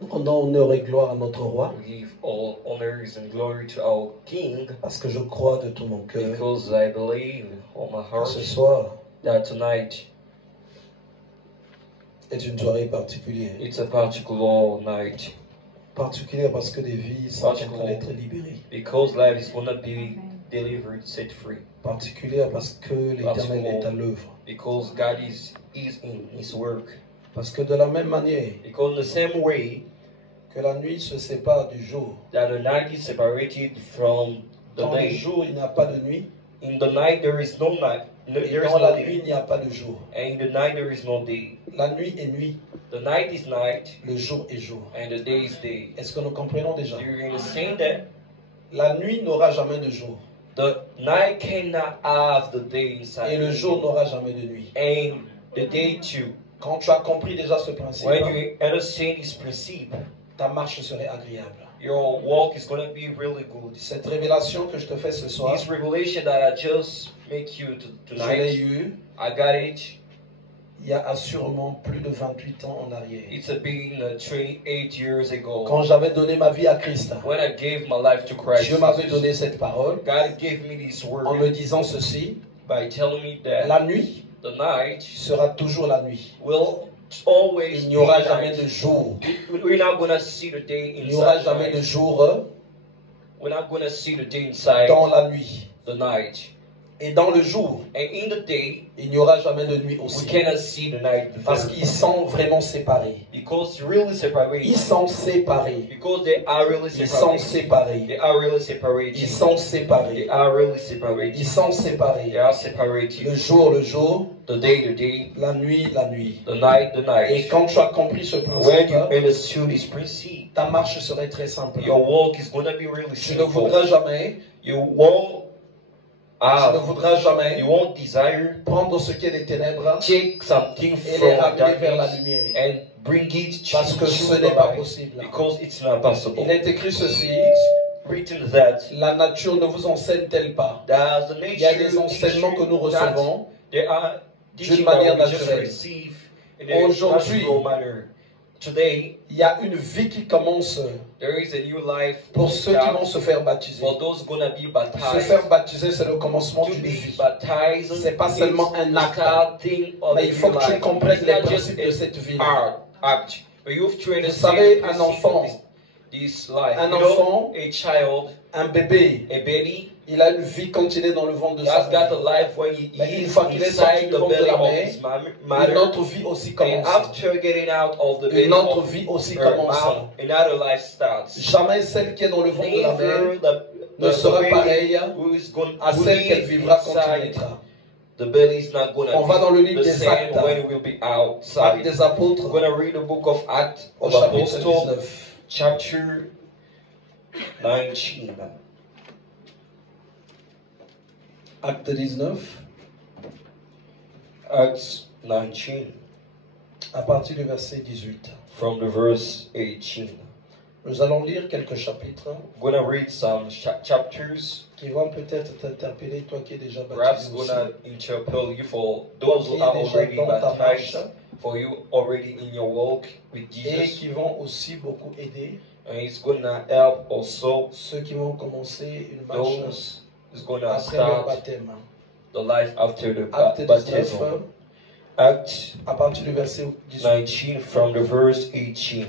Nous rendons honneur et gloire à notre roi. We give all honors and glory to our King. Parce que je crois de tout mon cœur. Because I believe on my heart Ce soir that tonight est une soirée particulière. it's a particular night. Particulière parce que des vies sont en train d'être libérées. Because life is gonna be delivered, set free. Particulière parce que l'Éternel est à l'œuvre. Because God is in His work. Parce que de la même manière Because the same way que la nuit se sépare du jour, that the night is separated from the dans le day. jour il n'y a pas de nuit, In the night there is no night. et There is dans no la nuit il day. n'y a pas de jour. And in the night there is no day. La nuit est nuit, The night is night, le jour est jour. and the day is day. Est-ce que nous comprenons déjà? You're going to say that La nuit n'aura jamais de jour, the night cannot have the day inside. et le jour n'aura jamais de nuit. And the day too. Quand tu as compris déjà ce principe, When you understand this principle, ta marche serait agréable. your walk is going to be really good. Cette révélation que je te fais ce soir, This revelation that I just make you je l'ai tonight, eu I got it. il y a assurément plus de 28 ans en arrière. It's been 28 years ago. Quand j'avais donné ma vie à Christ, When I gave my life to Christ, Dieu m'avait donné cette parole God gave me this en word me disant ceci: by telling me that la nuit the night sera toujours la nuit. will always Il be n'y aura jamais night. de jour. We're not going to see the day Il n'y aura inside. jamais de night. jour We're not going to see the day inside dans la nuit. the night. Et dans le jour, And in the day, il n'y aura jamais de nuit we aussi. cannot see the night Parce qu'ils sont vraiment séparés. because really separated. Ils sont séparés. Because they are really Ils sont separated. séparés. They are really separated. Ils sont They séparés. are really separated. Ils sont They séparés. are separated. Le jour, The day, la nuit, la nuit. the night, the Et night. quand tu as compris ce When you principe, understood this principle, ta marche serait très simple. your walk is going to be really Tu ne simple. voudras jamais, You won't tu ne have, voudras jamais you won't desire prendre ce qui est des ténèbres take something et les from ramener vers la darkness lumière. and bring it Parce que to ce the n'est pas light. possible. Because it's not possible. Il est écrit ceci: Written that la nature ne vous enseigne-t-elle pas? the Il y a nature des enseignements que nous teaches that recevons there are d'une teaching manière that we just naturelle. receive in a Aujourd'hui, natural manner. Today, il y a une vie qui commence there is a new life pour ceux qui vont se faire baptiser. for those gonna be Se baptized. faire baptiser, c'est le commencement To d'une be vie. baptized, C'est pas seulement un acte. starting of Mais a il faut new que tu life. comprennes It's les not just principes de cette vie. act, but you have to Vous understand savez, the un principle enfant, of this life. un You know, enfant, a child, un bébé, a baby, il a une vie quand il est dans le ventre de he sa has got a mère. life when he Mais une is fois qu'il est sorti inside du the ventre de belly la of mère, his Une mother. autre vie aussi And commence. after getting out of the belly Une autre of vie aussi her commence. mom, another life starts. Jamais celle qui est dans le ventre de la mère Neither ne sera baby pareille who is going à to celle qu'elle live vivra quand il inside naîtra. the belly is not going On va dans le to livre be the des same Actes, when it will be Actes outside. des We're Apôtres, going to read the book of Acts au of chapitre Apostles, 19. chapter 19. Acte 19, Acts 19, à partir du verset 18. from the verse 18. Nous allons lire quelques chapitres I'm going to read some chapters. qui vont peut-être t'interpeller, toi qui es déjà Perhaps baptisé going aussi. to interpel you for those who are already baptized, for you already in your walk with Et Jesus. qui vont aussi beaucoup aider And it's going to help also ceux qui vont commencer une marche those who's going to après le start baptême. the life after the Acte 19, baptism. Acts à partir du verset 18. 19 from the verse 18.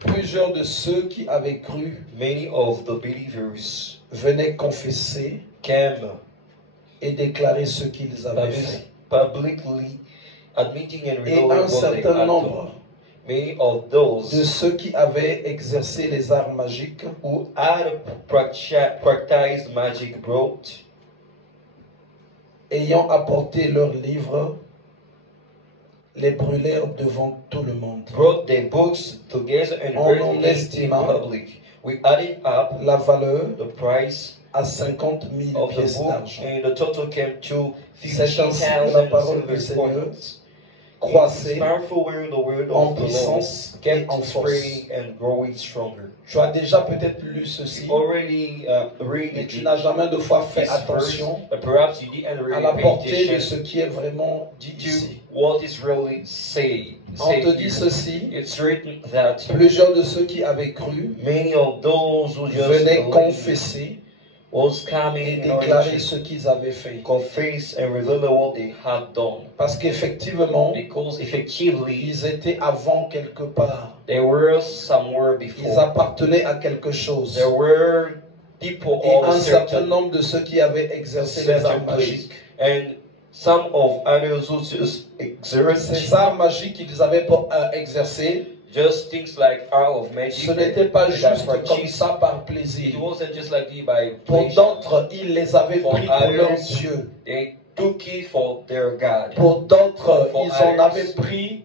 Plusieurs de ceux qui avaient cru Many of the believers venaient confesser came et déclarer ce qu'ils avaient fait. publicly admitting and Et revealing un what they certain had done. nombre Many of those de ceux qui avaient exercé les arts magiques who had practiced magic brought, ayant apporté leurs livres, les brûlèrent devant tout le monde. brought their books together and En burned en them in estimant public. We added up la valeur the price à 50 000 of the pièces book, d'argent. and the total came to C'est ainsi que la parole du 50,000 silver Seigneur coins. croissait powerful word, the word en of the Lord puissance et en kept force. spreading and growing stronger. Tu as déjà peut-être lu ceci, Already read mais tu n'as jamais de fois fait attention but perhaps you didn't à really la pay portée de attention ce qui est vraiment dit to ici. what is really said. On te dit ceci, It's written that plusieurs de ceux qui avaient cru many of those who just venaient believed confesser was et coming in order déclarer to ce qu'ils avaient fait. confess and reveal what they had done. Parce qu'effectivement, Because effectively, ils étaient avant quelque part. they were somewhere Ils before. appartenaient à quelque chose. There were people Et of un a certain certain nombre de ceux qui avaient exercé les arts place. magiques. And some of others who just exert Ces arts magiques qu'ils avaient exercés, just things like art of magic. ce n'était pas and juste that comme cheese. ça par It plaisir. wasn't just like this by Pour pleasure. d'autres, ils les avaient For pris pour leur others, Dieu. They took it for their God. Pour d'autres, For ils en others, avaient pris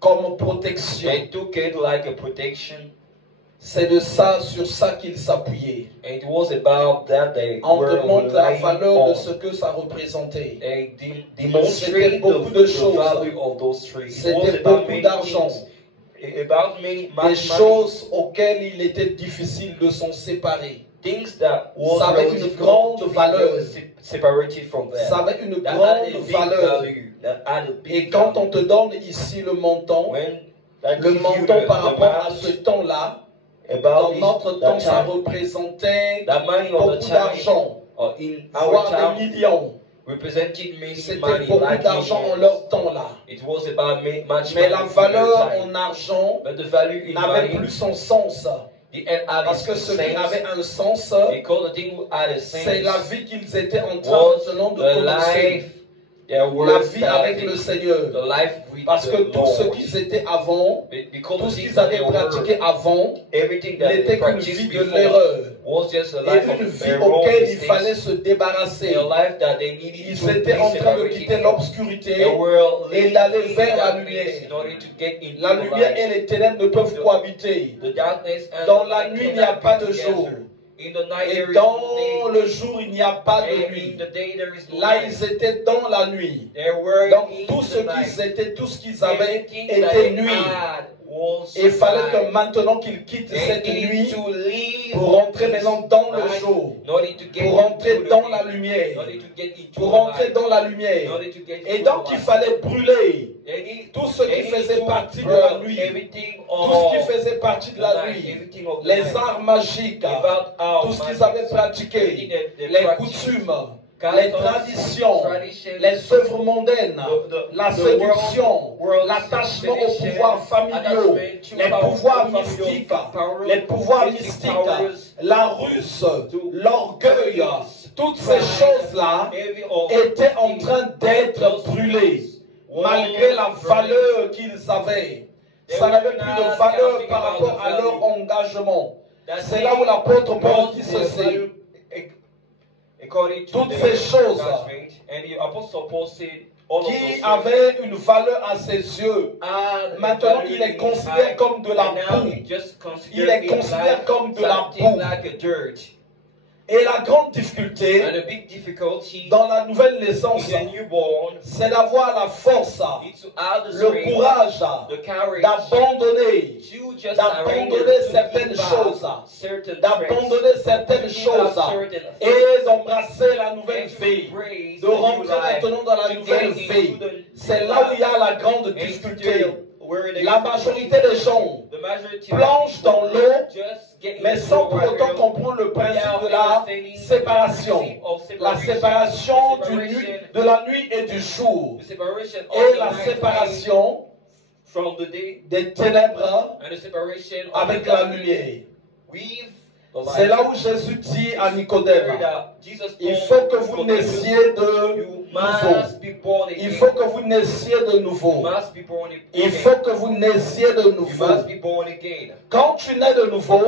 comme protection. They took it like a protection. C'est de ça, sur ça qu'ils s'appuyaient. And it was about that they On were te montre la relying valeur de on. ce que ça représentait. They C'était demonstrate beaucoup the de choses. value of those trees. It C'était was about beaucoup many d'argent. things. About many Des choses auxquelles il était difficile de s'en séparer. things that was Ça avait really une difficult grande to be valeur. separated from them. Ça avait une That had grande a big valeur. value. That had a big Et quand on value. te donne ici le montant, When that le gives you montant par the rapport à amount ce temps-là, about dans this, notre that temps, ça time, représentait that money of the beaucoup time, d'argent. or in our Avoir time, des millions, represented many c'était money, beaucoup like d'argent en millions. leur temps-là. It was about much Mais money la in their valeur time. en argent But the value in n'avait money, plus son sens. it had Parce que its ce qui sense, avait un sens, because the thing had a c'est sense la vie qu'ils étaient en train was maintenant de the commencer. life, their La words vie avec le the Seigneur. life with Parce que the tout ce Lord. qu'ils étaient avant, Because tout the ce things qu'ils that avaient they pratiqué were, avant, everything that they n'était qu'une practiced vie de before l'erreur. was just a Et life of une vie error, auquel il mistakes, fallait se débarrasser. a life that they needed Ils to étaient en be train de separated quitter from. l'obscurité. They were et living d'aller in vers la darkness lumière. in order to get into La the lumière light. et les ténèbres ne peuvent cohabiter. The darkness and Dans the la light nuit, il n'y a cannot pas be de together. jour. In the night there Et is dans no le jour, il n'y a pas day. de And nuit. in the day there is no Là, night. ils étaient dans la nuit. They were Donc, in tout ce the night. qu'ils étaient, tout ce qu'ils avaient Everything that était they nuit. had was Et il fallait que night. maintenant qu'ils quittent They cette needed nuit to leave pour rentrer this maintenant dans le night jour, in order to get pour rentrer into the dans day, la in lumière, order to get into pour the rentrer light, dans la in lumière. order to get Et into donc, the il light. fallait brûler They need- tout ce qui they need faisait to partie de la burn nuit, everything tout ce qui of faisait partie de the la night, nuit, everything of the les night. arts magiques, About our tout ce qu'ils magic, avaient pratiqué, everything that they les practiced, coutumes, customs, les traditions, traditions, les œuvres mondaines, la the séduction, world l'attachement aux seduction, pouvoirs familiaux, attachment to les power, pouvoirs familial mystiques, power, les pouvoirs mystic mystiques, powers, la ruse, l'orgueil, toutes ces choses-là every of étaient en things, train d'être brûlées, malgré la valeur qu'ils avaient. Ça n'avait plus de valeur par rapport à leur engagement. C'est là où l'apôtre Paul dit ceci. Toutes ces choses qui avaient une valeur à ses yeux, maintenant il est considéré comme de la boue. Il est considéré comme de la boue. Et la grande difficulté dans la nouvelle naissance, c'est d'avoir la force, le courage d'abandonner certaines choses, et d'embrasser la nouvelle vie, de rentrer maintenant dans la nouvelle vie. C'est là où il y a la grande difficulté. La majorité des gens plongent dans l'eau, mais sans pour autant comprendre le principe de la séparation. La séparation de la nuit et du jour. Et la séparation des ténèbres avec la lumière. C'est là où Jésus dit à Nicodème, il faut que vous naissiez de nouveau. Il faut que vous naissiez de nouveau. Il faut que vous naissiez de nouveau. Quand tu nais de nouveau,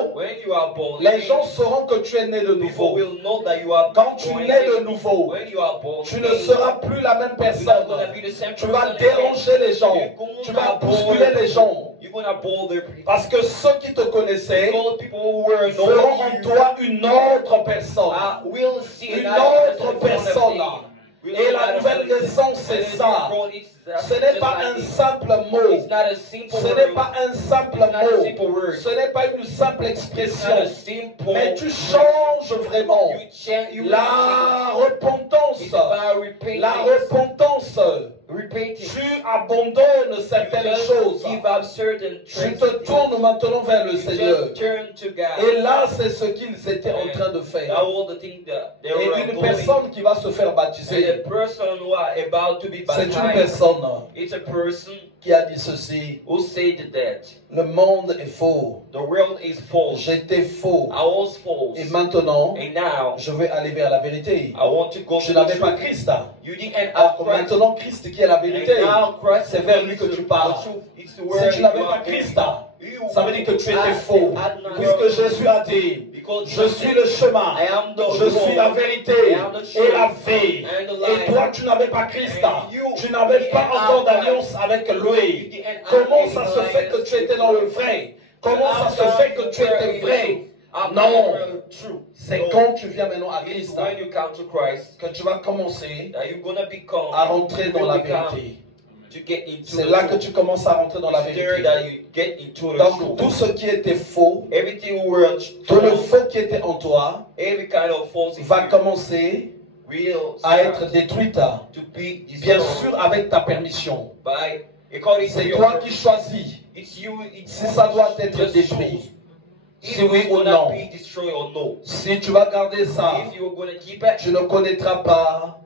les gens sauront que tu es né de nouveau. Quand tu nais de nouveau, tu ne seras plus la même personne. Tu vas déranger les gens. Tu vas bousculer les gens. Parce que ceux qui te connaissaient verront en toi une autre personne. Une autre personne. Et la nouvelle naissance, c'est ça. Ce n'est pas un simple mot. Ce n'est pas un simple mot. Ce n'est pas une simple expression. Mais tu changes vraiment. La repentance. La repentance. Tu abandonnes certaines choses. Tu te tournes maintenant vers le Seigneur. Et là, c'est ce qu'ils étaient en train de faire. Et une personne qui va se faire baptiser, c'est une personne qui a dit ceci: le monde est faux. J'étais faux. Et maintenant, je vais aller vers la vérité. Je n'avais pas Christ. Maintenant, Christ qui est la vérité, c'est vers lui que tu parles. Si tu n'avais pas Christ, ça veut dire que tu étais faux. Puisque Jésus a dit: je suis le chemin, je suis la vérité et la vie. Et toi, tu n'avais pas Christ. Tu n'avais pas encore d'alliance avec lui. Comment ça se fait que tu étais dans le vrai? Comment ça se fait que tu étais vrai? Non, c'est quand tu viens maintenant à Christ que tu vas commencer à rentrer dans la vérité. C'est là que tu commences à rentrer dans la vérité. Donc tout ce qui était faux, tout le faux qui était en toi, va commencer à être détruit. Bien sûr, avec ta permission. C'est toi qui choisis si ça doit être détruit. Si oui ou non. Si tu vas garder ça, tu ne connaîtras pas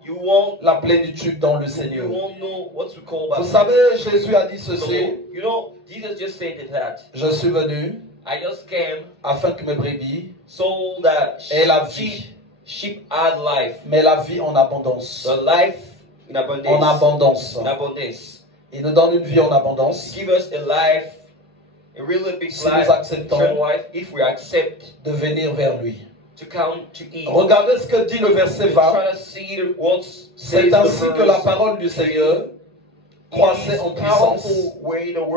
la plénitude dans le Seigneur. Vous savez, Jésus a dit ceci: je suis venu afin que mes brebis aient la vie, mais la vie en abondance. En abondance. Il nous donne une vie en abondance. Si nous acceptons de venir vers lui. Regardez ce que dit le verset 20. C'est ainsi que la parole du Seigneur croissait en puissance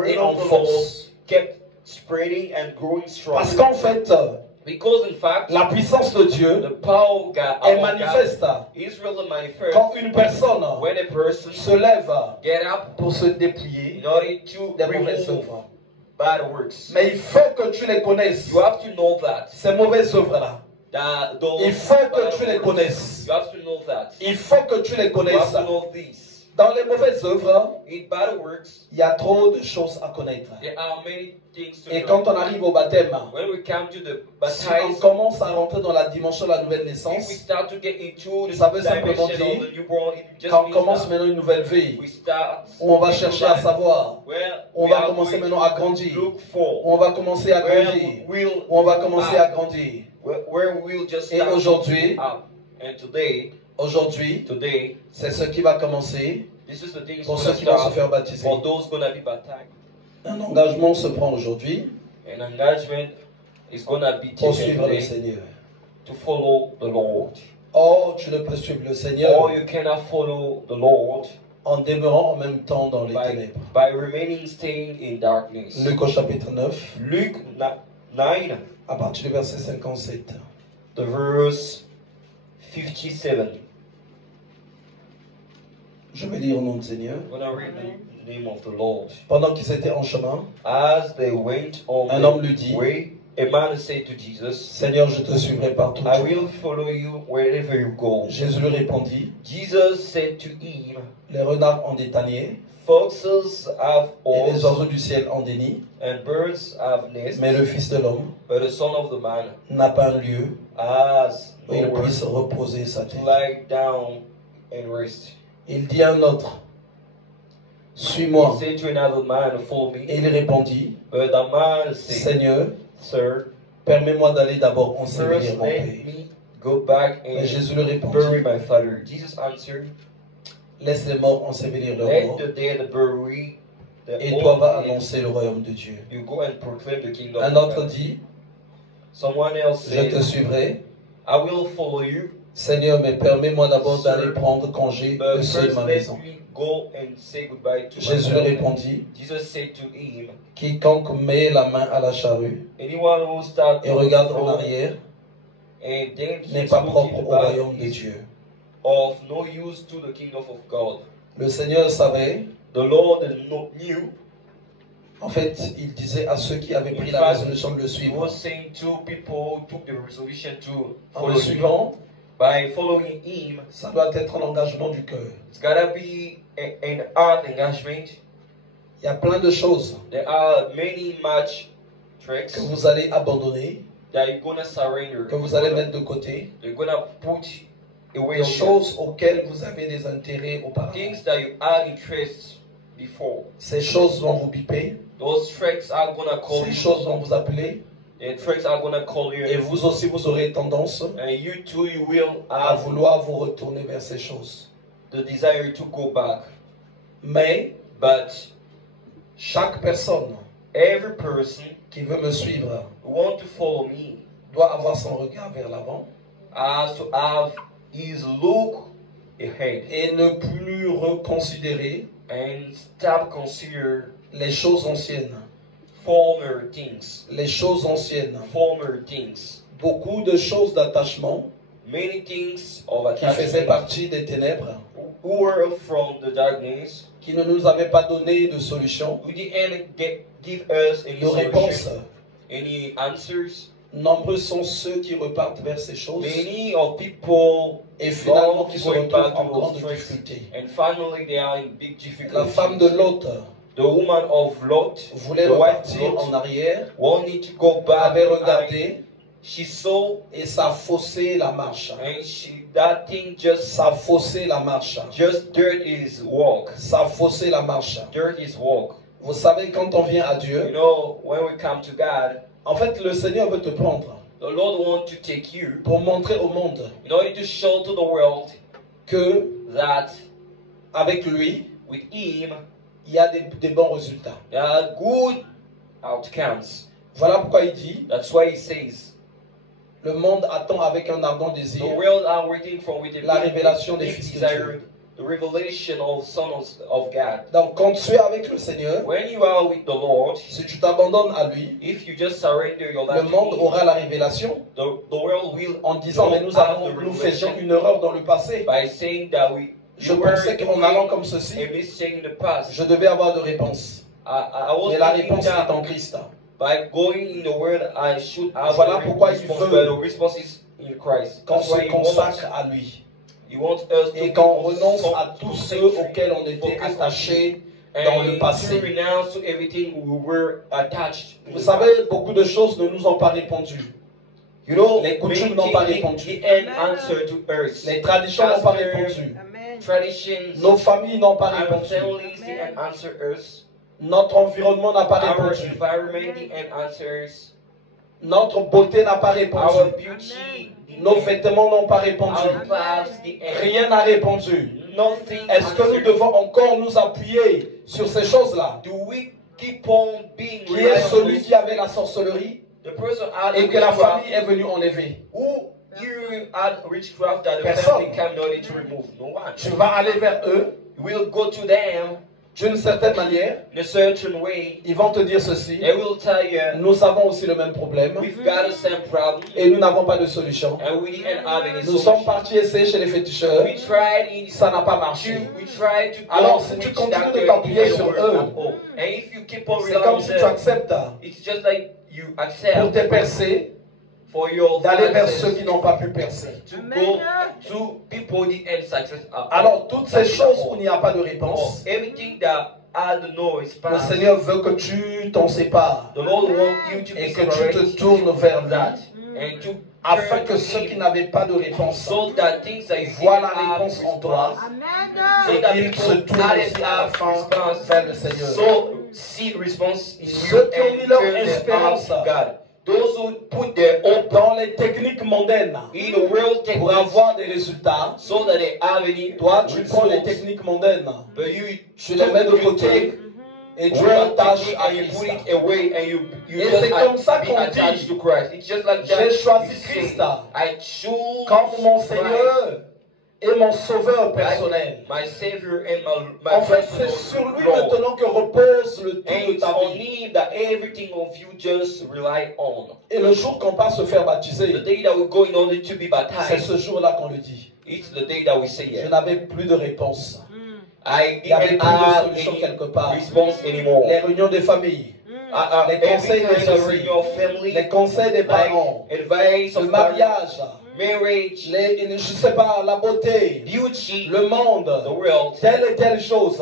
et en force. Parce qu'en fait, la puissance de Dieu est manifeste quand une personne se lève pour se déplier des mauvaises œuvres. Mais il faut que tu les connaisses. Ces mauvaises œuvres-là. Il faut que tu les connaisses. Il faut que tu les connaisses. Dans les mauvaises œuvres, il y a trop de choses à connaître. Et quand on arrive au baptême, si on commence à rentrer dans la dimension de la nouvelle naissance, ça veut simplement dire qu'on commence maintenant une nouvelle vie, où on va chercher à savoir, on va commencer maintenant à grandir, on va commencer à grandir, on va commencer à grandir. Et aujourd'hui, c'est ce qui va commencer pour ceux qui vont se faire baptiser. Un engagement se prend aujourd'hui pour suivre le Seigneur. Or, tu ne peux suivre le Seigneur en demeurant en même temps dans les ténèbres. Luc au chapitre 9, à partir du verset 57. The verse 57. Je vais lire au nom du Seigneur. The Pendant qu'ils étaient en chemin, as they went on un homme lui dit: way, a man said to Jesus, Seigneur, je te suivrai partout. I will follow you wherever you go. Jésus lui répondit: Jesus said to him, les renards ont des taniers, foxes have et les holes, oiseaux du ciel ont des nids, and birds have nests, mais le Fils de l'homme but the Son of the Man n'a pas un lieu has où il nowhere puisse reposer sa to tête. lie down and rest. Il dit à un autre: He suis-moi. said to another man, follow Et me. il répondit: But the man said, Seigneur, Sir, permets-moi d'aller d'abord first ensevelir mon let père. me go back Mais and Jésus lui bury répondit: my father. Jesus answered, laisse les morts ensevelir leurs let morts, the dead bury the et toi va old dead. annoncer le royaume de Dieu. You go and proclaim the kingdom Un of autre God. dit: Someone else je te said, suivrai. I will follow you, Seigneur, mais permets-moi d'abord d'aller prendre congé but de ceux de first ma let maison. me go and say goodbye to Jésus lui myself. répondit: Jesus said to him, quiconque met la main à la charrue anyone who starts et regarde en arrière and then n'est keeps pas looking propre au back royaume de is Dieu. of no use to the kingdom of God. Le Seigneur savait. The Lord knew. En fait, il disait à ceux qui avaient pris la résolution de le suivre. He was saying to people who took the resolution to en le suivant, by following him, ça doit être un engagement du cœur. It's gotta be an heart engagement. Il y a plein de choses. There are many match tricks que vous allez abandonner, that you're gonna surrender, que vous allez mettre de côté, you're gonna put away des choses auxquelles vous avez des intérêts auparavant. things that you had interest before. Ces choses vont vous piper. Those tricks are gonna call Ces you. choses vont vous appeler. The tricks are gonna call you. Et vous aussi, vous aurez tendance And you too, you will à have vouloir vous retourner vers ces choses. the desire to go back. Mais But chaque personne every person qui veut me suivre who want to follow me doit avoir son regard vers l'avant has to have his look ahead et ne plus reconsidérer and stop consider les choses anciennes. former things. Les choses anciennes. Former things. Beaucoup de choses d'attachement Many things of qui faisaient attachment partie des ténèbres, who were from the darkness, qui ne nous avaient pas donné de solution, who didn't give us any de réponse. solution, any answers. Nombreux sont ceux qui repartent vers ces choses Many of people et finalement qui se going retrouvent back en to grande those tricks, difficulté. and finally they are in big La femme de difficulties. Lot The woman of Lot, voulait the wife of repartir en Lot, arrière, wanted to go back. avait regardé She saw, et ça a faussé la marche. and that thing just Ça a faussé la marche. dirt his walk. Ça a faussé la marche. Dirt his walk. Vous savez, quand on vient à You Dieu, know, when we come to God, en fait, le Seigneur veut te prendre the Lord wants to take you pour montrer au monde in order to show to the world que that avec lui, with Him il y a des bons résultats. there are good outcomes. Voilà pourquoi il dit, That's why He says le monde attend avec un ardent the désir world are waiting for with a la révélation des big fils de desire Dieu. the revelation of sons of God. Donc, quand tu es avec le Seigneur, When you are with the Lord, si tu t'abandonnes à lui, if you just surrender your le life to monde Him, aura la révélation the world will en disant, mais nous faisions une erreur dans le passé. by saying that Je you were pensais qu'en allant comme ceci, a mistake in the past. je devais avoir de réponse. I was Mais la thinking réponse est that en Christ. by going in the world, I should have Voilà a pourquoi il response, veut but the response is in Christ. Qu'on That's why se consacre à lui. He wants us to Et qu'on be renonce à tous so ceux auxquels on était attachés dans le and passé. to renounce to everything we were attached. Vous savez, beaucoup de choses ne nous ont pas répondu. You know, les coutumes many n'ont pas things répondu. didn't answer to us. Les traditions n'ont pas répondu. Traditions, Nos familles n'ont pas our répondu. families didn't answer us. Notre environnement n'a pas Our répondu. environment didn't answer us. Notre beauté n'a pas Our répondu. beauty, Nos vêtements n'ont pas répondu. our clothes didn't. Rien n'a répondu. Nothing. Est-ce que nous answered. devons encore nous appuyer sur ces choses-là? Do we keep on being Qui est celui reliable? qui avait la sorcellerie The person had et que la witchcraft, famille est venue enlever? who you had witchcraft that the Personne. family came in order to remove? No one. Tu vas aller vers eux We'll go to them d'une certaine manière. in a certain way. Ils vont te dire ceci. They will tell you, Nous avons aussi le même problème we've got the same problem et nous n'avons pas de solution. and we didn't have any Nous sommes solution. partis essayer chez les féticheurs. We tried in Ça n'a pas marché. we tried to Alors, go si tu witch continues doctor, de t'appuyer it sur didn't work eux, at all. And if you keep on C'est relying comme on si tu them, acceptes it's just like you pour accept tes percées for your d'aller vers finances ceux qui n'ont pas pu percer. to go to people who didn't success at all. Alors, toutes ces choses où il n'y a pas de Or réponse, everything that had no le response, Seigneur veut que tu t'en sépares the Lord wants you to et be que tu separated te tournes vers that lui and to afin turn que to ceux qui Him n'avaient pas de réponse so that things that you voient didn't la have réponse en toi so et that qu'ils se people tournent hadn't aussi à la have fin response vers le Seigneur. so see response in you Ceux qui ont mis and leur turn their espérance arms to God. Those who put their hope dans les techniques mondaines in the world pour techniques avoir des résultats. so that they have any Toi, tu prends les results. techniques mondaines, But you tu les mets de you côté take et tu world t'attaches technique à and you put Christ. it away and you Et just c'est comme ça be qu'on attached dit, to Christ. It's just like that. j'ai choisi You say, Christ I choose comme mon Christ, Seigneur et mon Sauveur personnel. my Savior and my En fait, c'est personal sur lui Lord. maintenant que repose le tout And de it's ta on vie. Him that everything of you just rely on. Et le jour qu'on part se faire The baptiser, day that we go in order to be c'est baptized, ce jour-là qu'on le dit. It's the day that we say Je it. n'avais plus de réponse. I Il n'y avait didn't plus de have solution any quelque part. response anymore. Les réunions de famille, les conseils Every des kind of ceci, reunion of family, les conseils des parents, advice le of mariage, marriage, je sais pas, la beauté, beauty, le monde, the world, telle et telle chose.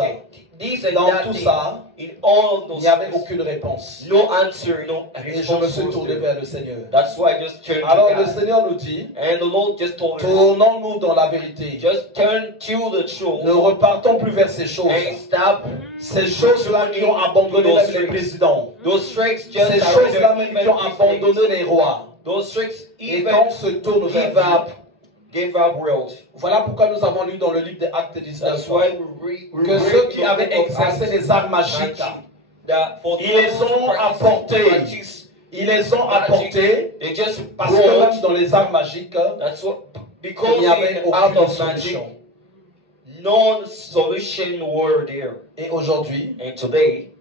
this and Dans that tout thing. ça, In all of il those n'y avait things, aucune réponse. no answer, no Et je me response suis was tourné there. vers le Seigneur. That's why I just turned Alors to le God. Seigneur nous dit, And the Lord just told me, tournons-nous dans la vérité. just turn to the truth Ne repartons plus vers ces choses. and stop Ces choses-là qui ont abandonné même les présidents. those tricks. Just Ces choses-là même qui ont abandonné les rois. those tricks, Et even qu'on se tourne vers give up world. Voilà pourquoi nous avons lu dans le livre des Actes 19 That's why we que ceux qui avaient exercé les arts magiques, ils les ont apportés. Ils les ont apportés parce que même dans les arts magiques, il n'y avait aucune solution. No solution were there. Et aujourd'hui, And today,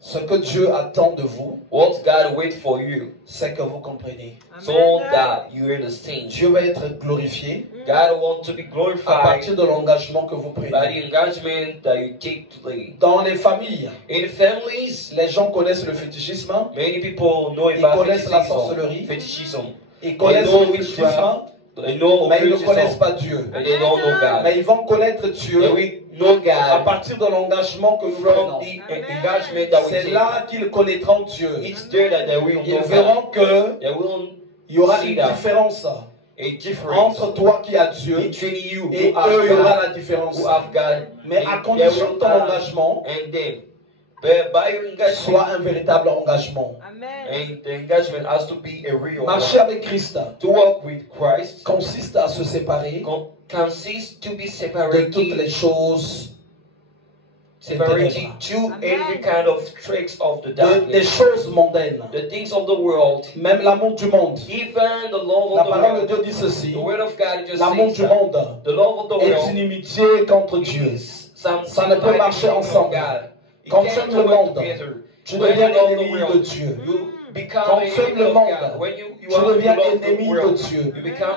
ce que Dieu attend de vous, what God waits for you, c'est que vous compreniez. so that you understand. Dieu va être glorifié God wants to be à glorified partir de l'engagement que vous by prenez. the engagement that you take today. Dans les familles, In families, les gens connaissent le fétichisme, many people know ils about connaissent la fetishism. sorcellerie, Fetishism. ils connaissent know le fétichisme, They know mais ils ne occultism, connaissent pas Dieu. but they don't know God. Mais ils vont connaître Dieu And we know à God partir de l'engagement que nous from prenons. the engagement that we C'est take. là qu'ils connaîtront Dieu. It's there that they will Ils know God. verront qu'il They will y aura see une that. différence A difference entre toi qui as Dieu between you et who have eux, il y aura God, la différence. who have God, Mais à and condition they que ton will have, engagement and them. But by your engagement, soit un véritable engagement. and the engagement has to be a real Marcher one. avec Christ To walk with Christ consiste à se séparer consists to be de toutes les separated, choses separated to every kind of tricks of the des darkness, choses mondaines. the things of the world, Même l'amour du monde. even the love La of the parole de world. Dieu dit ceci. The word of God just L'amour says du that monde the love of the est world inimitié contre Dieu. Ça ne peut marcher ensemble. Quand tu aimes le monde, tu deviens ennemi de Dieu. Quand tu aimes le monde, tu deviens ennemi de Dieu.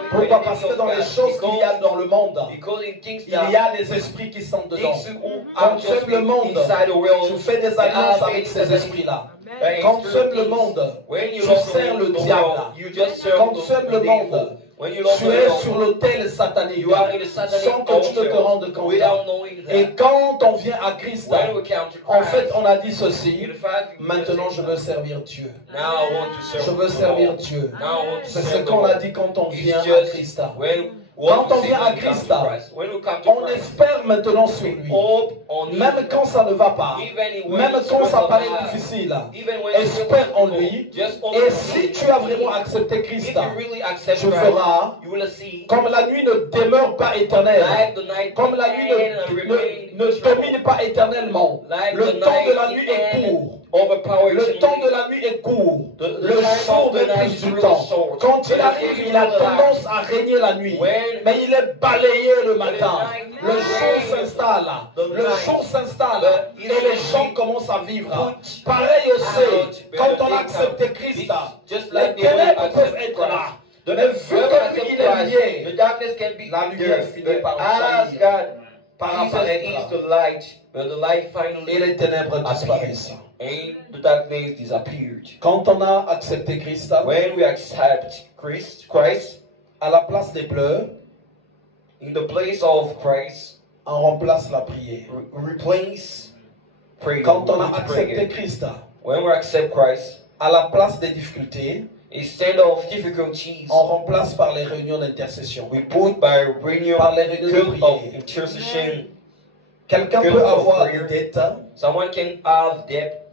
Pourquoi? Parce que dans les choses qu'il y a dans le monde, il y a des esprits qui sont dedans. Quand tu aimes le monde, tu fais des alliances avec ces esprits-là. Quand tu aimes le monde, tu sers le diable. Quand tu aimes le monde, tu es sur l'autel satanique sans que tu ne te rendes compte. Et quand on vient à Christ, en fait, on a dit ceci: maintenant je veux servir Dieu. Je veux servir Dieu. C'est ce qu'on a dit quand on vient à Christ. Quand on vient à Christ, on espère maintenant sur lui. Même quand ça ne va pas, même quand ça paraît difficile, espère en lui. Et si tu as vraiment accepté Christ, tu verras, comme la nuit ne demeure pas éternelle, comme la nuit ne domine pas éternellement, le temps de la nuit est court. Le temps de la nuit est court. Le jour de plus du temps. Quand il arrive, il a tendance à régner la nuit. Mais il est balayé le matin. Le jour s'installe. Le jour s'installe. Et les gens commencent à vivre. Pareil aussi, quand on a accepté Christ, les ténèbres peuvent être là. Mais vu que lui, il est lié, la lumière finit par jaillir, par apparaître. Et les ténèbres disparaissent. And the darkness disappeared. Quand on a accepté Christ, When we accept Christ, à la place des pleurs, in the place of Christ, on remplace la prière. Replace prayer. Quand on a with accepté prayer. Christ, When we accept Christ, à la place des difficultés, instead of difficulties, on remplace par les réunions d'intercession. we put by renewal Par les réunions de of prière. intercession. Quelqu'un peut avoir des dettes, Someone can have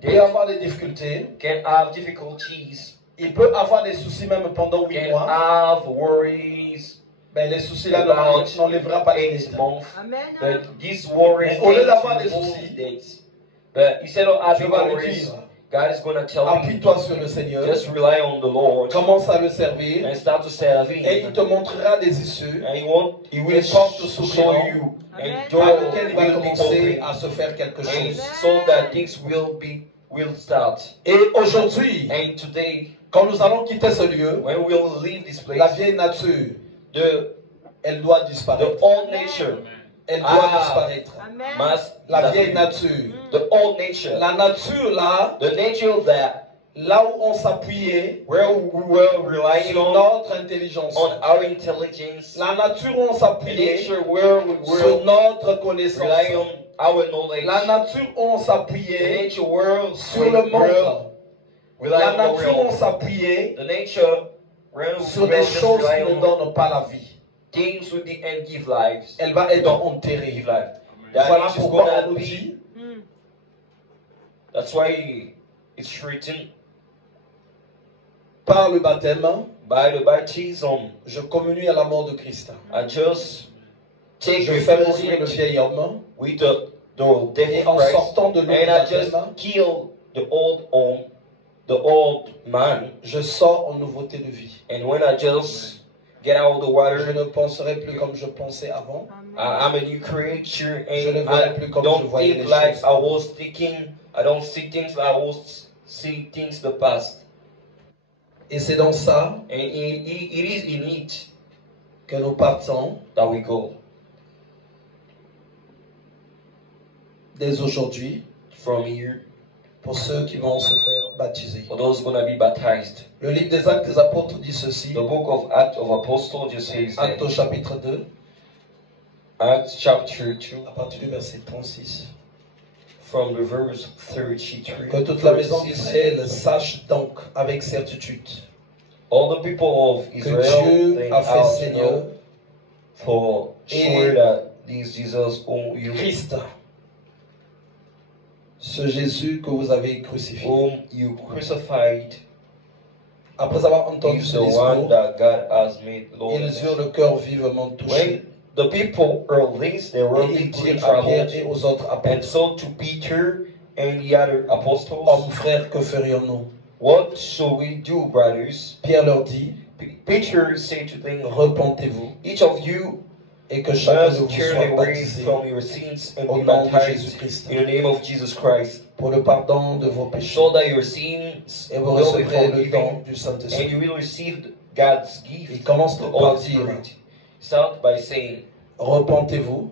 peut avoir des difficultés, can have difficulties, il peut avoir des soucis même pendant 8 can mois. have worries Ben, les soucis là about n'enlèvera pas les 8 dettes. months. But these worries Mais au lieu d'avoir ain't des remove soucis, dates. But instead of Tu having vas lui worries, dire, God is going to tell you, appuie-toi sur le Seigneur, just rely on the Lord commence à le servir, and start to serve et il Him. te montrera des issues And He will des portes show s'ouvriront, you and par door lesquelles il va will be commencer open, à se faire quelque and chose. so that things will start. Et aujourd'hui, And today, quand nous allons quitter ce lieu, when we will leave this la place, vieille nature, the elle doit disparaître. The old nature. Elle doit disparaître. La vieille nature. The old nature. La nature là. The nature that. Là où on s'appuyait sur notre intelligence. On our intelligence. La nature où on s'appuyait sur notre connaissance. Our knowledge. La nature où on s'appuyait sur le monde. La nature où on s'appuyait sur des choses qui ne donnent pas la vie. Things with the end give lives. Elle va être enterrée. Voilà pourquoi on nous dit. That's why it's written. Par le baptême, by the baptism, je communie à la mort de Christ. I just take je fais mourir le vieil homme. With the death et en sortant de l'eau du baptême, kill the old man. Je sors en nouveauté de vie. And when I just get out of the water, je ne penserai plus comme je pensais avant. I'm a new creature, and je ne verrai plus comme je voyais les like choses. I was thinking. I don't see things like I was see things the past. Et c'est dans ça and it is in it que nous partons that we go. Dès aujourd'hui, from here, pour ceux qui vont se faire baptiser. For those going to be baptized. Le livre des Actes des Apôtres dit ceci. The book of Acts of Apostles just says that. Actes au chapitre 2. Acts chapter 2. À partir du verset 36. From the verse 33. Que toute la maison d'Israël sache donc avec certitude all the people of Israel, que Dieu a fait Seigneur for sure that this Jesus whom you Christ, ce Jésus que vous avez crucifié. Whom you crucified. Après avoir entendu ce discours, ils eurent le cœur vivement touché. The people heard this, they were deeply troubled. Et aux autres apôtres. And so to Peter and the other apostles, hommes frères, que ferions-nous? What shall we do, brothers? Pierre leur dit, Peter said to them, repentez-vous, each of you, et que chacun de vous turn soit away baptisé from your sins and au be nom de baptized Jésus-Christ in the name of Jesus Christ, pour le pardon de vos péchés, so that your sins et vous will be recevrez le don forgiven, du and Saint-Esprit. you will receive God's gift. Il commence the par Holy dire, Spirit. Start by saying, repentez-vous,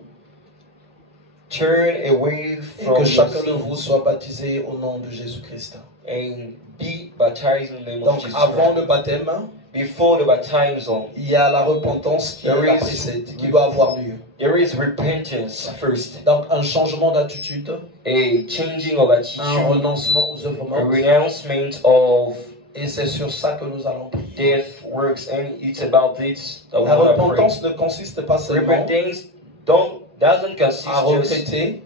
turn away et from que your chacun de sins vous soit baptisé au nom de Jésus-Christ. and be baptized in the name of Donc Jesus avant Christ. le baptême, Before the baptism, il y a la repentance qui There la is- précède, qui doit avoir lieu. there is repentance first, Donc un changement d'attitude, a changing of un attitude, renoncement aux œuvres a mortes. renouncement of Et c'est sur ça que nous allons prier. death works, and it's about this that we La want to pray. repentance ne consiste pas seulement Repentance doesn't consist à just regretter,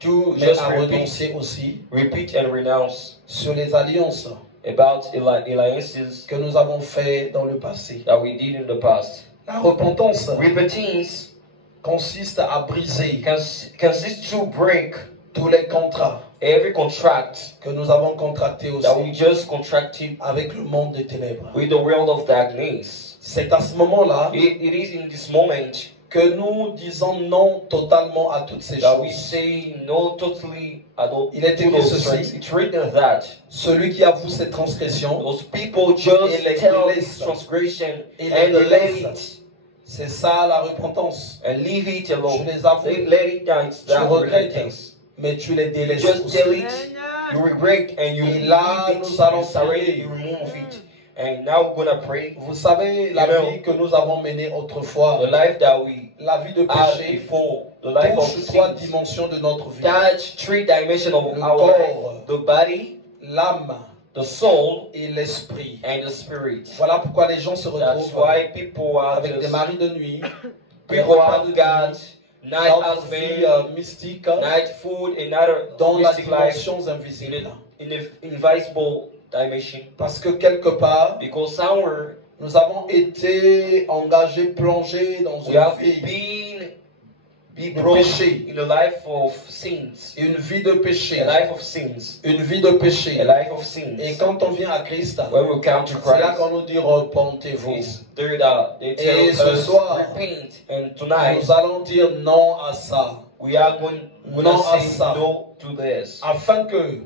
to mais just à renoncer aussi repeat and renounce sur les alliances about alliances que nous avons faites dans le passé. that we did in the past. La repentance Repentance consiste à briser consists to break tous les contrats every contract que nous avons contractés that we aussi just contracted avec le monde des ténèbres. with the world of darkness. C'est à ce moment-là It is in this moment que nous disons non totalement à toutes ces that we choses. say no totally to Il est écrit those ceci. things. It's written that Celui qui avoue ses transgressions, those people just Et les tell délaissent. his transgression Et les and let délaissent. it c'est ça la repentance. and leave it Tu alone. les avoues, Let it down. It's that regrettes. repentance. mais tu les délaisses Just aussi. tell it, you regret, and you Et leave là, it, nous allons you surrender, prier. you remove it. And now we're gonna pray. Vous savez, la Amen. vie que nous avons menée autrefois, The life that we la vie de had péché, before, the life of touche trois sin, dimensions de notre vie. touch three dimensions of Le our corps. life: the body, L'âme the soul, et l'esprit. and the spirit. Voilà pourquoi les gens se That's retrouvent why people are avec des just maris de nuit, des people repas have de got nuit, night d'autres vies husband, mystiques, night food, another dans la mystic life dimension invisible. in the invisible dimension. Parce que quelque part, Because somewhere nous avons été engagés, plongés dans we une have vie been de brought péché, in a life of sins, une vie de péché, a life of sins, une vie de péché. a life of Et sins. quand on vient à Christ, When we come to c'est là Christ, qu'on nous dit repentez-vous. it's there that they tell Et ce us soir, repent, and tonight Nous allons dire non à ça, we are going Non to à say ça. no to this, afin que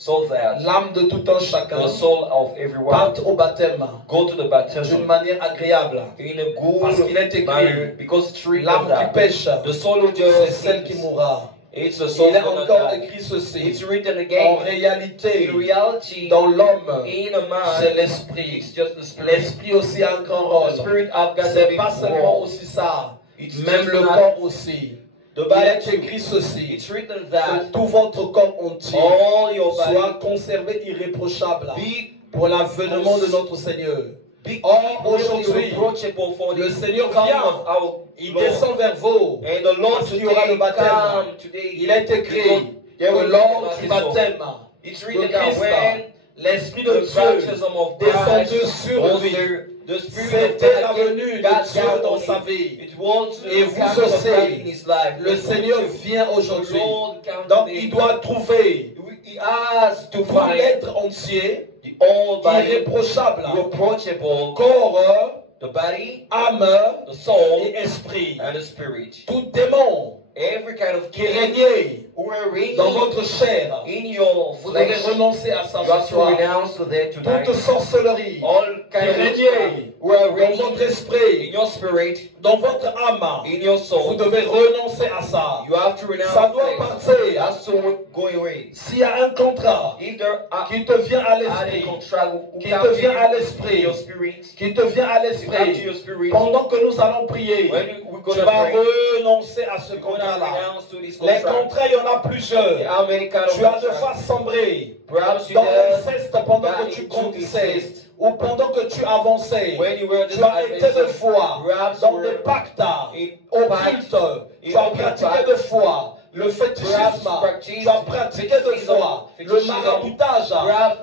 so that l'âme de tout un chacun the soul of everyone parte au baptême go to the baptism d'une manière agréable. in a good Parce qu'il est manner, écrit, because it's written l'âme qui that pêche, the soul of c'est Jesus celle qui mourra. it's the Il soul est of encore God. écrit ceci. It's written En again. réalité, In reality, dans l'homme, in a man, c'est l'esprit. it's just the spirit. L'esprit aussi a un grand rôle. The spirit of God C'est pas seulement aussi ça, même le corps aussi. Il est écrit ceci, It's written que that tout votre corps entier all your soit body conservé irréprochable be pour l'avènement de notre Seigneur. be Or, really aujourd'hui, reproachable for le the Seigneur coming vient. of our Il Lord. descend vers vous. And the Lord Parce qu'il y aura le today baptême. come today. Il est écrit There que will be lors a du baptism. baptême It's de written that Christ, when l'Esprit de the Dieu baptism of descendu Christ sur was lui. there, the Spirit of C'était la God venue de got Dieu down dans on sa him. vie. It was Et the vous coming of aussi, God in his life. le Seigneur vient The aujourd'hui. Lord come Donc today. il doit trouver He has to tout find l'être entier, the whole body irréprochable, reproachable, corps, the body, âme the soul, et esprit. and the spirit. Tout démon Every kind of qui régnait who are reigning dans votre chair, in your vous devez flesh, renoncer à ça you ce have to soir. renounce to that tonight. Toute sorcellerie All qui kind of régnait witchcraft who are dans reigning votre esprit, in your spirit, dans votre âme, in your vous soul. devez renoncer à ça. You have to renounce Ça doit that. partir. That's to go away. S'il y a un contrat If there are qui te vient à a l'esprit, contract who qui come te to vient à you, l'esprit, your spirit, qui te vient à you come to l'esprit, your spirit, pendant que nous allons prier, when we're tu gonna vas pray, renoncer à ce you're gonna contrat-là. renounce to this Les contract. contrats, il y en a plusieurs. How many kind of Tu as de contracts? face sombrer Perhaps you dans have l'inceste pendant got que tu into grandissais incest. ou pendant que tu avançais. When you were Tu as été de foi perhaps dans you des were pactes in occultes. Tu as pratiqué de foi le fétichisme. Tu as pratiqué de foi le maraboutage.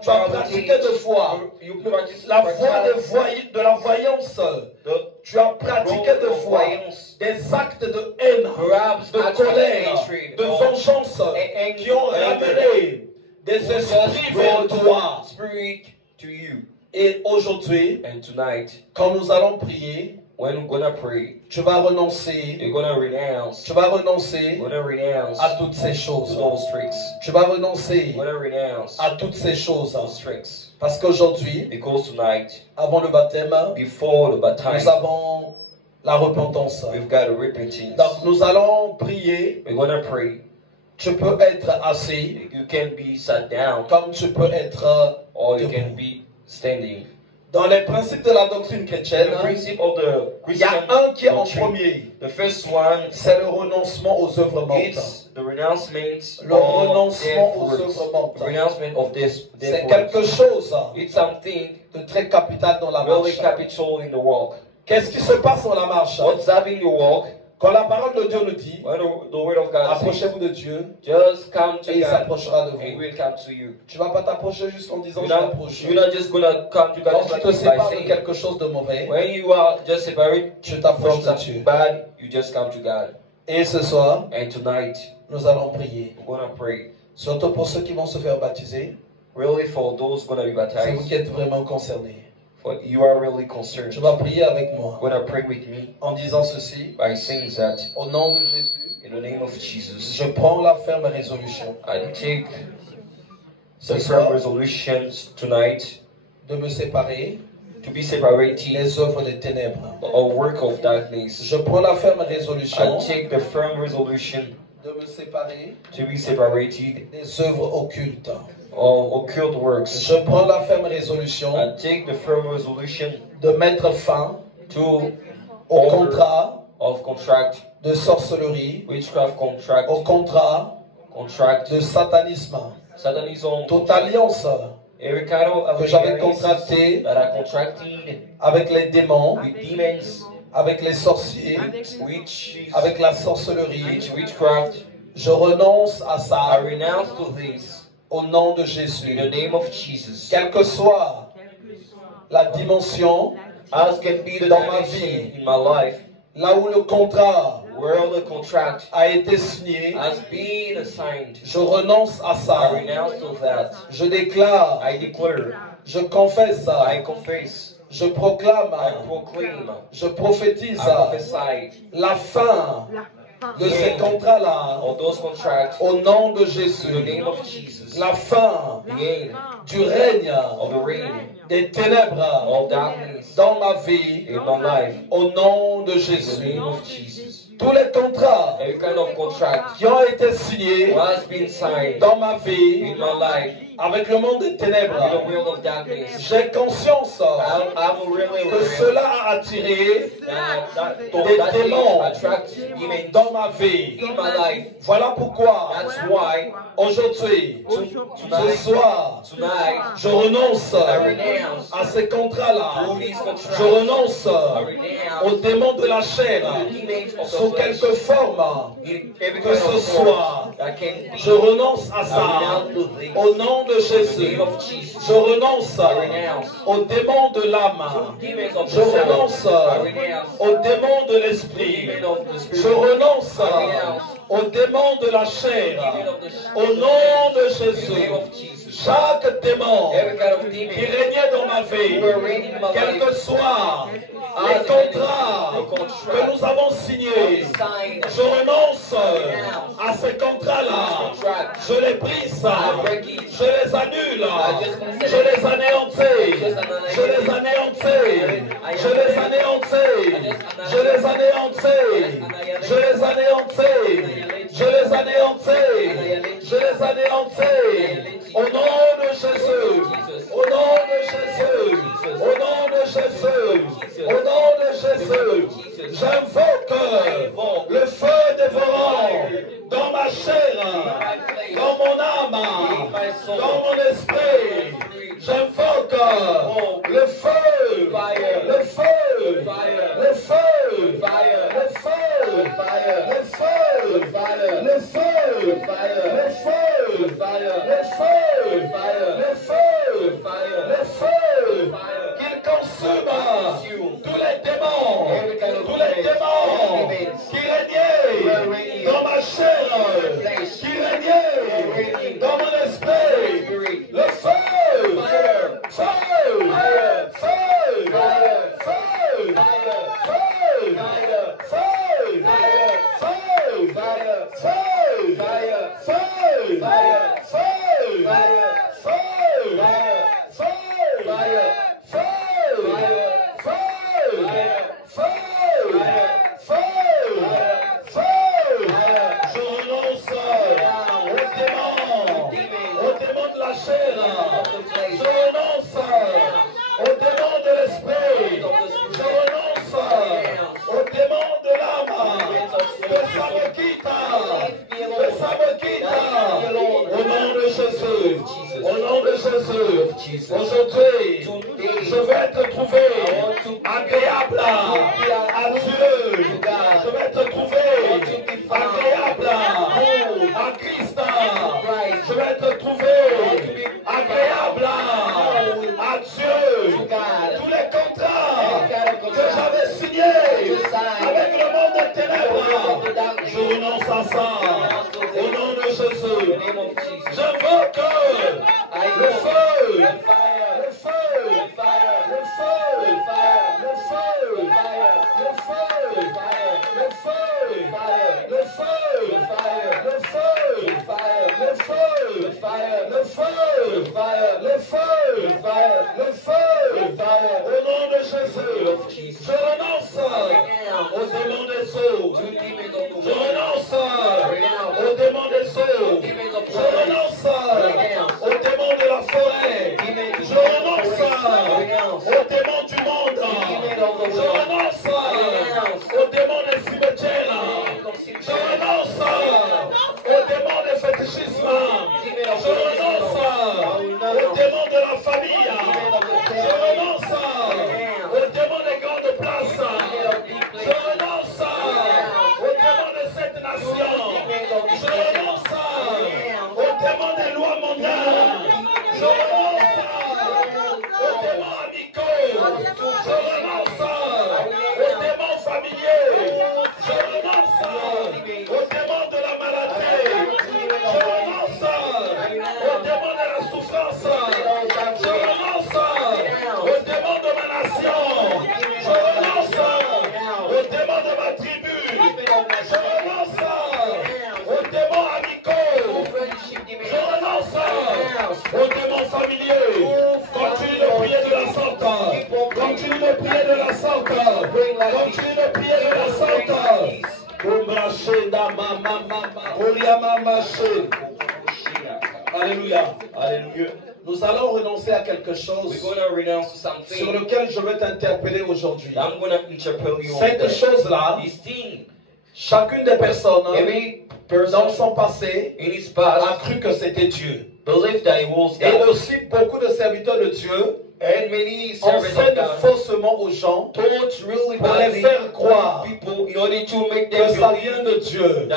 Tu as pratiqué de foi la voie de la voyance. Tu as pratiqué de foi des actes de haine, de colère, de vengeance qui ont ramené des esprits vers toi. Et aujourd'hui, And tonight, quand nous allons prier, when we're gonna pray, tu vas renoncer, you're gonna renounce. tu vas renoncer You're gonna renounce à toutes ces to choses. those tricks. Tu vas renoncer You're gonna renounce à toutes ces choses. those tricks. Parce qu'aujourd'hui, Because tonight, avant le baptême, before the nous baptism, avons la repentance. we've got a repentance. Donc nous allons prier. We're gonna pray. Tu peux être assis You can be sat down comme tu peux être or you debout. can be standing. Dans les principes de la doctrine chrétienne, The principle of the il y a Christian un qui est en doctrine, premier. the first one, C'est le renoncement aux œuvres mortes. it's the renouncement Le of renoncement death aux works. œuvres mortes. Renouncement of death C'est works. quelque chose It's something de très capital dans la really marche. capital in the walk. Qu'est-ce qui se passe dans la marche? What's happening in your walk? Quand la parole de Dieu nous dit, When the word of God says, approchez-vous de Dieu just come to et il God s'approchera de and he vous. will come to you. Tu ne vas pas t'approcher juste en disant You're je not, m'approche. you're not just gonna come to God Quand just tu like te this by sépares de saying. quelque chose de mauvais, When you are just separated tu t'approches from de Dieu. something bad, you just come to God. Et ce soir, And tonight, nous allons prier. we're gonna pray. Surtout pour ceux qui vont se faire baptiser. Really for those gonna be C'est vous baptized. qui êtes vraiment concernés. For you are really concerned. Tu vas prier avec moi Gonna pray with me en disant ceci. by saying that Au nom de Jésus, in the name of Jesus, je prends la ferme résolution I take ce the soir firm resolutions tonight de me séparer to be separated des œuvres des ténèbres. of work of darkness. Je prends la ferme I résolution take the firm resolution de me séparer to be separated des œuvres occultes. of occult works. Je prends la ferme résolution I take the firm resolution de mettre fin to au over contrat of contract, de sorcellerie, witchcraft contract, au contrat contract, de satanisme. satanism, Toute alliance every kind of que j'avais alliances contractée that are contracted avec les démons, with demons, avec les sorciers, witches, avec la sorcellerie, witchcraft. je renonce à I ça renounce to this au nom de in Jésus. the name of Jesus. Quelle que soit la dimension, As can be the dans ma dimension vie, in my life là où le contrat where the contract a été signé, has been assigned, je renonce à I ça. renounce to that. Je déclare, I declare, je confesse, I confess, je proclame, I proclaim, je prophétise I prophesy la fin de ces contrats-là, of those contracts, au nom de in the Jésus, name of Jesus, la fin the end du règne of the reign des ténèbres of darkness dans ma vie, in my life, au nom de in the Jésus. name of Jesus. Tous les contrats Every kind of contract qui ont été signés has been signed dans ma vie in my life avec le monde des in the ténèbres, world of darkness. j'ai conscience I'm really que cela a attiré that des démons attract demons dans ma vie. in my life. Voilà pourquoi That's why aujourd'hui, ce tonight, soir, je renonce à ces contrats-là. through these contracts, Je renonce I aux renounce démons de la chair the demons of sous the flesh quelque forme in every que kind ce of soit. form that can be. Je renonce à I ça renounce these au nom de in the Jésus. name of Jesus. Je renonce I renounce aux démons de l'âme. demons of Je the soul. renonce I renounce aux démons de l'esprit. demons of the Je spirit. renonce I renounce aux démons de la chair. demons of the Au nom de in the Jésus. name of Jesus. Chaque démon Every kind of qui demon régnait dans ma vie, who were reigning in my quels life, que soient les contrats que nous avons signés, je renonce à ces contrats-là. Je les brise, je les annule, je les anéantis, je les anéantis, je les anéantis, je les anéantis, je les anéantis, je les anéantis, je les anéantis. Au nom de Jésus, au nom de Jésus, au nom de Jésus, au nom de Jésus, j'invoque le feu dévorant dans ma chair, dans mon âme, dans mon esprit. J'invoque le feu, le feu, le feu, le feu, le feu, le feu, le feu, le feu, qu'il consume tous les démons qui régnaient dans ma chair, qui régnaient dans mon esprit. Le feu, feu, feu, feu, feu, Aujourd'hui, je vais être trouvé agréable à Dieu. Je vais être trouvé agréable à Christ. Je vais être trouvé agréable à Dieu. Tous les contrats que j'avais signés avec le monde des ténèbres, je renonce à ça. Au nom de Jésus, j'invoque le feu. Le feu, le feu, le feu, le feu, le feu, le feu, le feu, le feu, le feu, le feu, au nom de Jésus, je renonce aux démons des eaux, je renonce aux démons des eaux, je renonce aux démons de la forêt, je renonce aux démons du monde, je renonce aux démons des cimetières, je renonce aux démons des fétichismes, je renonce aux démons de la famille, je renonce aux démons des grandes places, je renonce aux démons de cette nation, je renonce aux démons des lois mondiales, je renonce aux démons amicaux, je renonce aux démons familiers, je renonce aux démons de la maladie, je renonce aux démons de la souffrance, je renonce aux démons de ma nation, je renonce aux démons de ma tribu, je renonce prier de la sorte. Continue de prier de la sorte. Alléluia. Alléluia. Nous allons renoncer à quelque chose sur lequel je veux t'interpeller aujourd'hui. Cette chose-là, chacune des personnes dans son passé a cru que c'était Dieu. Et aussi beaucoup de serviteurs de Dieu enseignent faussement aux gens pour les faire croire que ça vient de Dieu.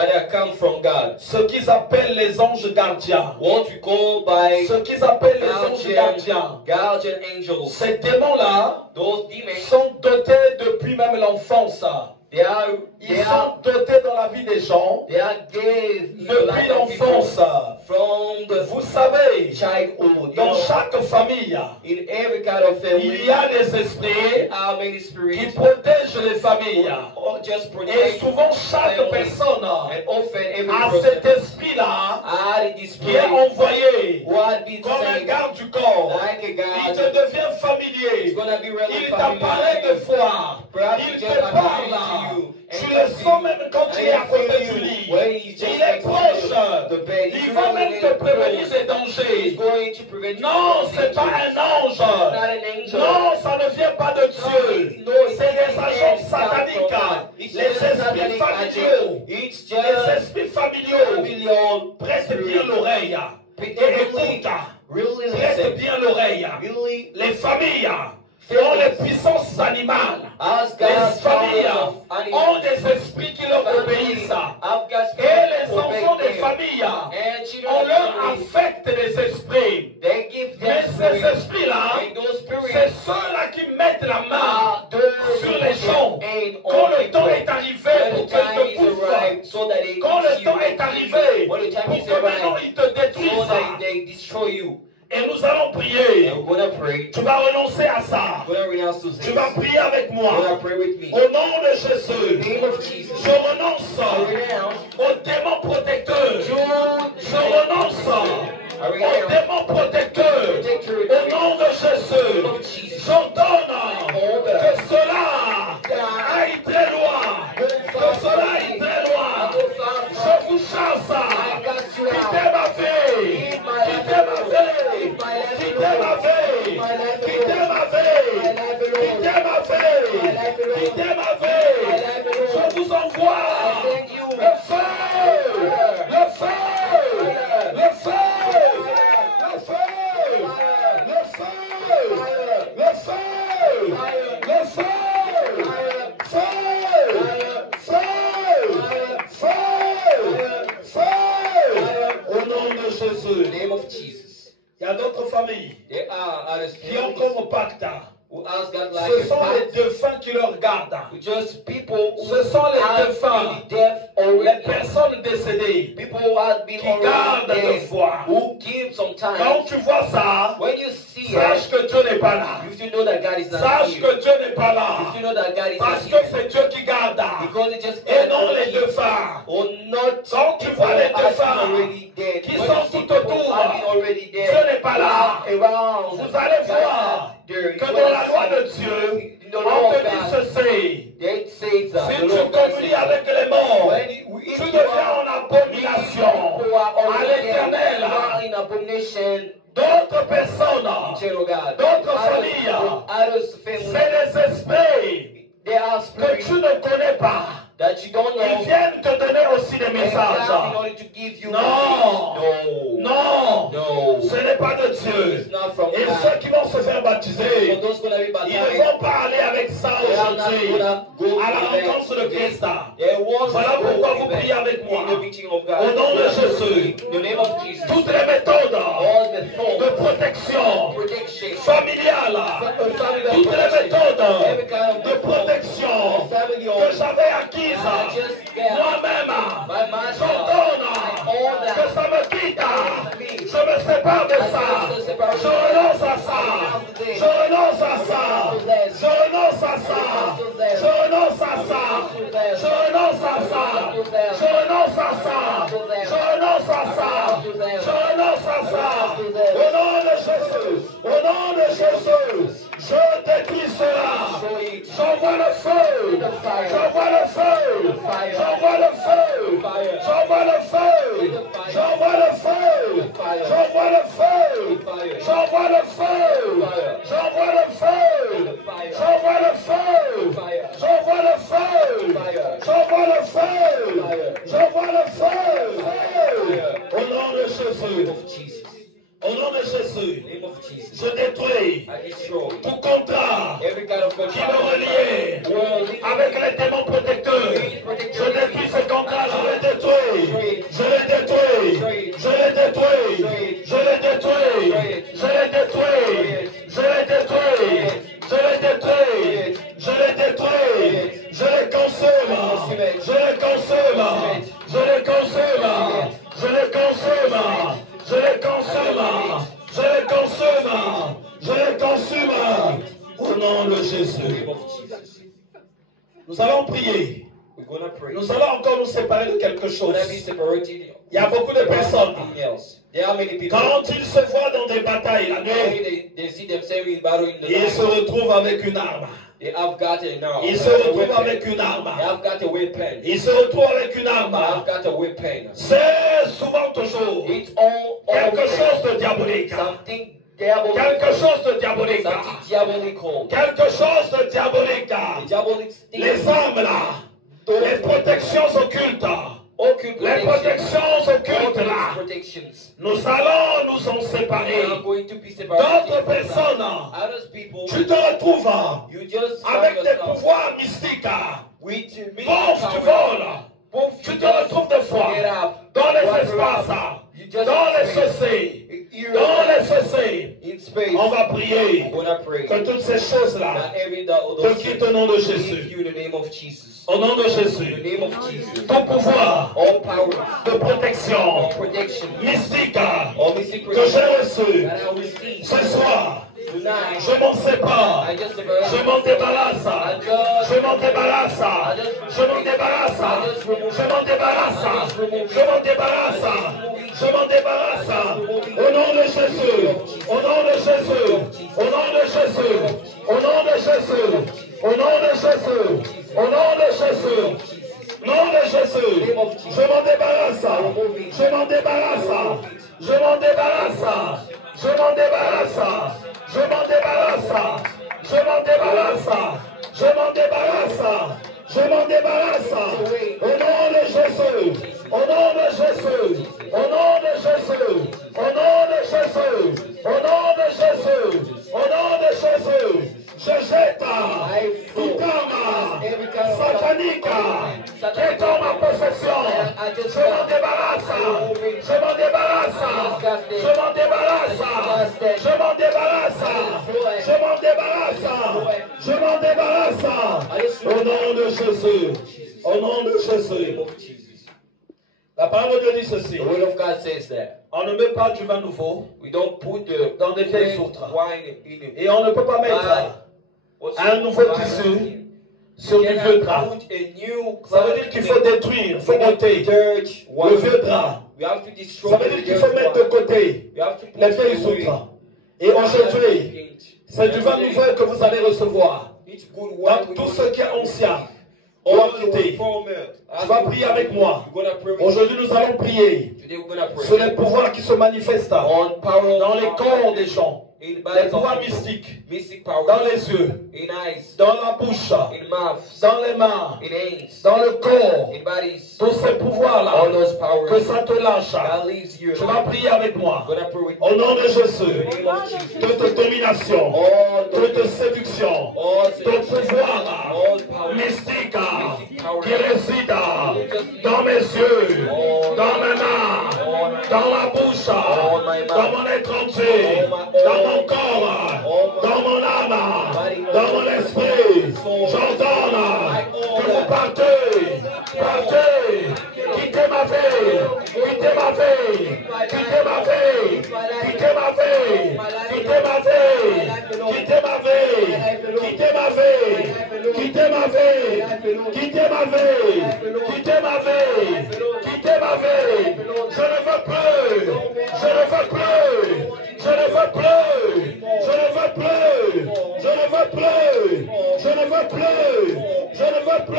Ce qu'ils appellent les anges gardiens. Ce qu'ils appellent les anges gardiens. Ces démons-là sont dotés depuis même l'enfance. Ils sont dotés dans la vie des gens depuis l'enfance. Vous savez, dans chaque famille, il y a des esprits qui protègent les familles. Et souvent, chaque personne a cet esprit-là qui est envoyé comme un garde du corps. Il te devient familier. Il t'apparaît de fois. Il te parle. Tu le sens même quand tu es à côté du lit. Il est proche. Il va même te prévenir des dangers. Non, ce n'est pas un ange. Non, ça ne vient pas de Dieu. C'est des agents sataniques. Les esprits familiaux. Les esprits familiaux. Prête bien l'oreille. Et écoute. Prête bien l'oreille. Les familles ont les puissances animales. Les familles ont des esprits qui leur obéissent. Et les enfants des familles, on leur affecte les esprits. Mais ces esprits-là, c'est ceux-là qui mettent la main sur les gens. Quand le temps est arrivé pour qu'ils te bouffent, quand le temps est arrivé pour que maintenant ils te détruisent, et nous allons prier. Tu vas renoncer à ça. Tu vas prier avec moi. Au nom de Jésus, je renonce aux démons protecteurs. Je renonce aux démons protecteurs. Au nom de Jésus, j'ordonne que cela aille très loin. Que cela aille très loin. Je vous chasse. Quittez ma vie. Quittez ma vie. Quittez ma vie. Quittez ma vie. Quittez ma vie. Quittez ma vie. Je vous envoie le feu. Le feu. Le feu. Le feu. Le feu. Le feu. Le feu. Feu. Feu. Feu. Feu. Au nom de Jésus. Name of Jesus. Il y a d'autres familles qui ont comme pacte. Ce sont les défunts qui leur gardent. Ce sont les défunts, les personnes décédées qui gardent de foi. Quand tu vois ça, sache que Dieu n'est pas là. Sache que Dieu n'est pas là. Parce que c'est Dieu qui garde. Et non les défunts. Quand tu vois les défunts qui sont tout autour, Dieu n'est pas là. Vous allez voir que dans la loi de Dieu, on te dit ceci. Si tu communies avec les morts, tu deviens en abomination à l'Éternel. D'autres personnes, d'autres familles, c'est des esprits que tu ne connais pas. Ils viennent te donner aussi des messages. Non, non, ce n'est pas de Dieu. Et ceux qui vont se faire baptiser, ils ne vont pas aller avec ça aujourd'hui à la rencontre de Christ. Voilà pourquoi vous priez avec moi. Au nom de Jésus, toutes les méthodes de protection familiale, toutes les méthodes de protection que j'avais acquises moi-même, j'ordonne que ça me quitte. Je me sépare de ça. Je renonce à ça. Je renonce à ça. Je renonce à ça. Je renonce à ça. Je renonce à ça. Je renonce à ça. Je renonce à ça. Je renonce à ça. Au nom de Jésus. Au nom de Jésus. Je détruis cela. J'envoie le feu. J'envoie le feu. J'envoie le feu. J'envoie le feu. J'envoie le feu. J'envoie le feu. J'envoie le feu. J'envoie le feu. J'envoie le feu. J'envoie le feu. J'envoie le feu. Au nom de Jésus. Au nom de Jésus, je détruis tout contrat qui me reliait avec les démons protecteurs. Je détruis ce contrat, je le détruis. Je le détruis. Je le détruis. Je le détruis. Je le détruis. Je le détruis. Je le détruis. Je le détruis. Je le consomme. Je le consomme. Je le consomme. Je le consomme. Je le consomme. Je le consomme. Je le consomme. Au nom de Jésus. Nous allons prier. Nous allons encore nous séparer de quelque chose. Il y a beaucoup de personnes. Quand ils se voient dans des batailles la nuit, ils se retrouvent avec une arme. Ils se retrouvent avec une arme. Ils se retrouvent avec une arme. C'est souvent toujours quelque chose de diabolique. Quelque chose de diabolique. Quelque chose de diabolique. Les armes là, les protections occultes. Les protections occultes là, nous allons nous en séparer. D'autres personnes, tu te retrouves avec des pouvoirs mystiques. Bouf, tu voles. Tu te retrouves des fois dans les espaces, dans les chaussées, dans les chaussées. On va prier que toutes ces choses-là te quittent au nom de Jésus. Au nom de Jésus, ton pouvoir de protection mystique que j'ai reçu ce soir, je m'en sépare, je m'en débarrasse, je m'en débarrasse, je m'en débarrasse, je m'en débarrasse, je m'en débarrasse, je m'en débarrasse, au nom de Jésus, au nom de Jésus, au nom de Jésus, au nom de Jésus, au nom de Jésus, au nom de Jésus, nom de Jésus, je m'en débarrasse, je m'en débarrasse, je m'en débarrasse, je m'en débarrasse, je m'en débarrasse, je m'en débarrasse, je m'en débarrasse, je m'en débarrasse, au nom de Jésus, au nom de Jésus, au nom de Jésus, au nom de Jésus, au nom de Jésus, au nom de Jésus. Je jette toute arme satanique qui est en ma possession. Je m'en débarrasse. Je m'en débarrasse. Je m'en débarrasse. Je m'en débarrasse. Je m'en débarrasse. Je m'en débarrasse. Au nom de Jésus. Au nom de Jésus. La parole de Dieu dit ceci. On ne met pas du vin nouveau dans des vieilles outres. Et on ne peut pas mettre un nouveau tissu sur du vieux drap. Ça veut dire qu'il faut détruire, il faut ôter le vieux drap. Ça veut dire qu'il faut mettre de côté les vieilles outres. Et aujourd'hui, c'est du vin nouveau que vous allez recevoir. Donc tout ce qui est ancien, quitté. Tu vas prier avec moi. Aujourd'hui, nous allons prier sur les pouvoirs qui se manifestent dans les corps des gens. Les pouvoirs mystiques dans les yeux, dans la bouche, dans les mains, dans le corps. Tous ces pouvoirs-là, que ça te lâche. Tu vas prier avec moi. Au nom de Jésus, toute domination, toute séduction, tout pouvoir mystique qui réside dans mes yeux, dans mes mains, dans ma bouche, dans mon étranger, dans mon corps, dans mon âme, dans mon esprit. J'ordonne que vous partez, quittez ma vie, quittez ma vie, quittez ma vie, quittez ma vie, quittez ma vie, quittez ma vie, quittez ma vie, quittez ma vie, quittez ma vie, quittez ma vie, quittez ma vie. Je ne veux plus, je ne veux plus, je ne veux plus, je ne veux plus, je ne veux plus, je ne veux plus, je ne veux plus.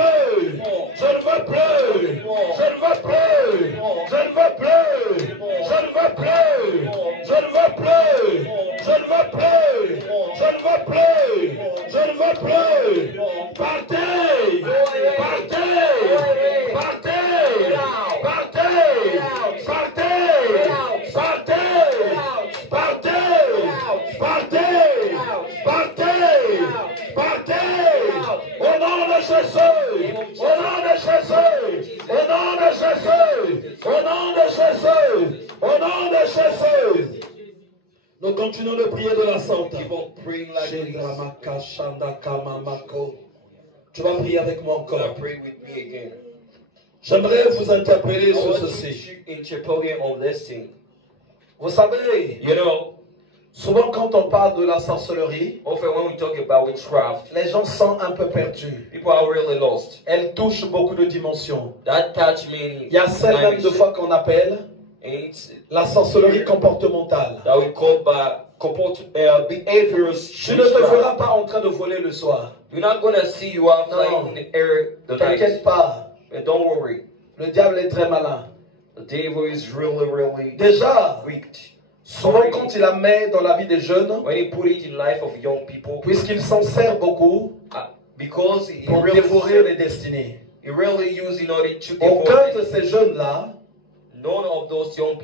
Je ne veux plus. Je ne veux plus. Je ne veux plus. Je ne veux plus. Je ne veux plus. Je ne veux plus. Je ne veux plus. Partez. Partez. Partez. Partez. Partez. Partez. Partez. Partez. Partez. Au nom de Jésus. Au nom de Jésus. Au nom de Jésus. Au nom de Jésus. Au nom de Jésus. Nous continuons de prier de la sorte. Tu vas prier avec moi encore. J'aimerais vous interpeller sur ceci. Vous savez, souvent quand on parle de la sorcellerie, les gens sont un peu perdus. Elle touche beaucoup de dimensions. Il y a celle même de fois qu'on appelle la sorcellerie comportementale. Tu ne te feras pas en train de voler le soir. T'inquiète pas. Don't worry. Le diable est très malin. The devil is really Déjà, wicked. souvent quand il la met dans la vie des jeunes, When he put it in life of young people, puisqu'il s'en sert beaucoup because he pour dévorer les destinées. really used in order to Aucun de ces jeunes-là, none of those young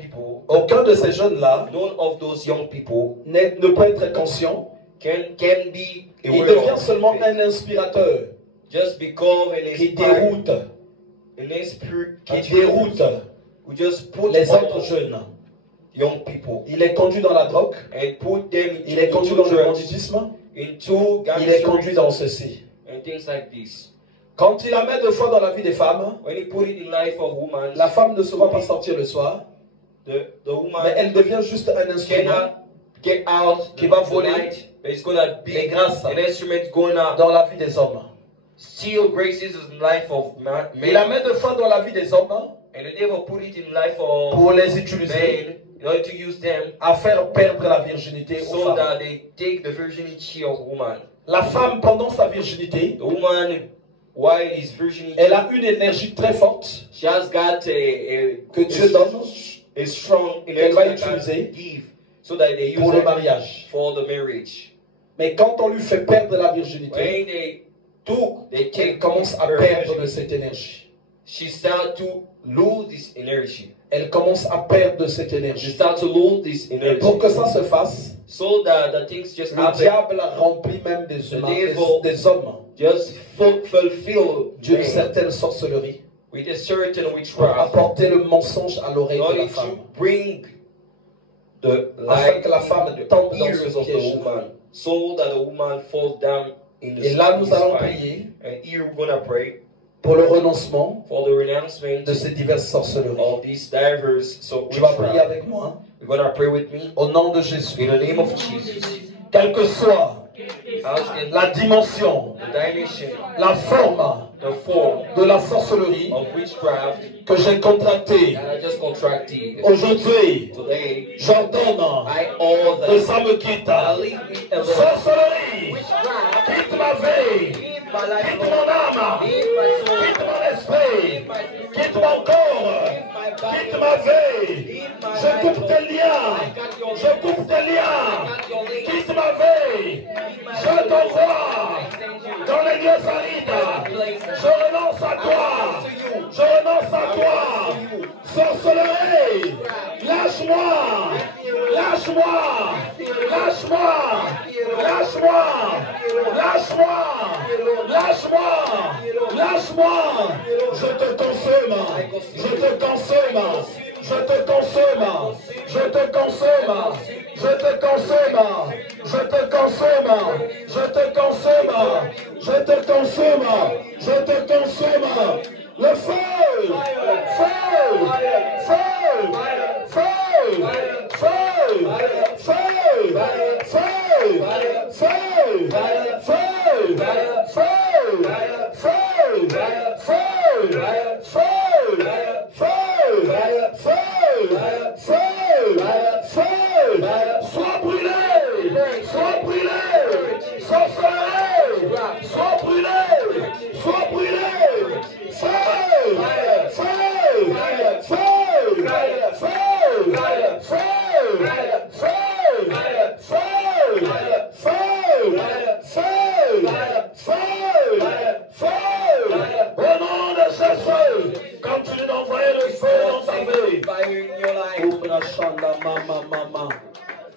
people ne peut être conscient. can be Il devient seulement un inspirateur just become qui déroute who just put les autres jeunes. young people Il est conduit dans la drogue, and put them il est conduit dans le banditisme, into il est conduit dans ceci. and things like this. Quand il la met deux fois dans la vie des femmes, When he put it in life of women, la femme ne se voit pas sortir le soir, the woman mais elle devient juste un instrument cannot get out qui va voler but it's gonna be les grâces an instrument gonna dans la vie des hommes. steal graces in life of man. Il la met deux fois dans la vie des hommes And the devil put it in life of pour les utiliser men in order to use them à faire perdre la virginité aux so femmes. that they take the virginity of woman. La femme, pendant sa virginité, The woman, while his virginity, elle a une énergie très forte she has got que Dieu donne a strong qu'elle va energy that utiliser God give so that they use pour le it mariage. for the marriage. Mais quand on lui fait perdre la virginité, When they elle take commence à her perdre de energy, cette énergie. she start to lose this energy. Elle commence à perdre de cette She énergie. start to lose this Et energy. pour que ça se fasse, So that the things just le happen. diable remplit même des humains, des hommes Just fulfill d'une men certaine sorcellerie with a certain pour witchcraft apporter le mensonge à l'oreille in de order la femme. to bring the Afin light que la femme in tombe the dans ears ce of the piège. woman, so that the woman falls down in the Et là, nous allons spine. prier And here we're gonna pray pour le renoncement for the renouncement de ces diverses sorcelleries. of these divers. So Tu vas prier avec moi we're gonna pray with me au nom de Jésus. in the name of Jesus. Quelle que soit Asking la dimension, the dimension, la forme the form de la sorcellerie of witchcraft que j'ai contractée that I just contracted aujourd'hui, today, j'ordonne I all que that ça me quitte. leave me alone. Sorcellerie, Witchcraft, quitte ma vie, leave my life quitte alone. mon âme, Leave my soul. quitte mon esprit, Leave my spirit quitte alone. mon corps, Leave my body quitte alone. ma vie. Leave my Je life coupe alone. tes liens, I got your je coupe tes liens, I got your link. quitte ma vie. Leave my Je t'envoie I send you. dans les lieux arides. Je renonce à toi. Je renonce à toi. Sorcellerie, lâche-moi. Lâche-moi. Lâche-moi. Lâche-moi. Lâche-moi. Lâche-moi. Lâche-moi. Je te consomme. Je te consomme. Je te consomme. Je te consomme. Je te consomme. Je te consomme. Je te consomme. Je te consomme. Je te consomme. Le feu. Feu. Feu. Feu. Feu. Feu. Feu. Feu. Sois brûlé, sois brûlé, sorcellerie, sois brûlé, sois brûlé, feu, feu, Au nom de Jésus, quand tu nous envoies le feu dans ta vie. Oubra Shanda Mama Mama.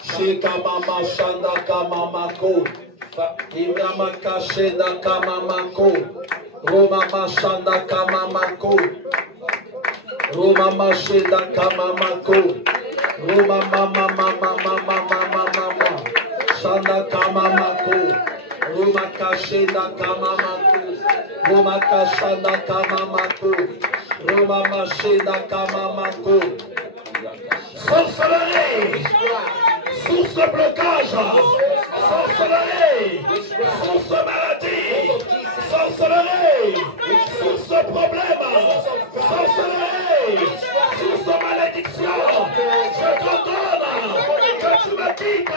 Shika Mama Shanda Kama Ko. Imama Kashenda Kama Mako. Roma Mashanda Kama Mako. Roma Mashenda Kama Mako. Roma Mama Mama Mama Mama Mama. Shanda Kama Mako. Roma Kashenda Kama Mako. Roma Kashanda Kama Mako. Roma Mashenda Kama Mako. Sorcellerie, source de blocage, sorcellerie, source de maladie, sorcellerie, source de problème, sorcellerie, source de malédiction. Je t'ordonne que tu me quittes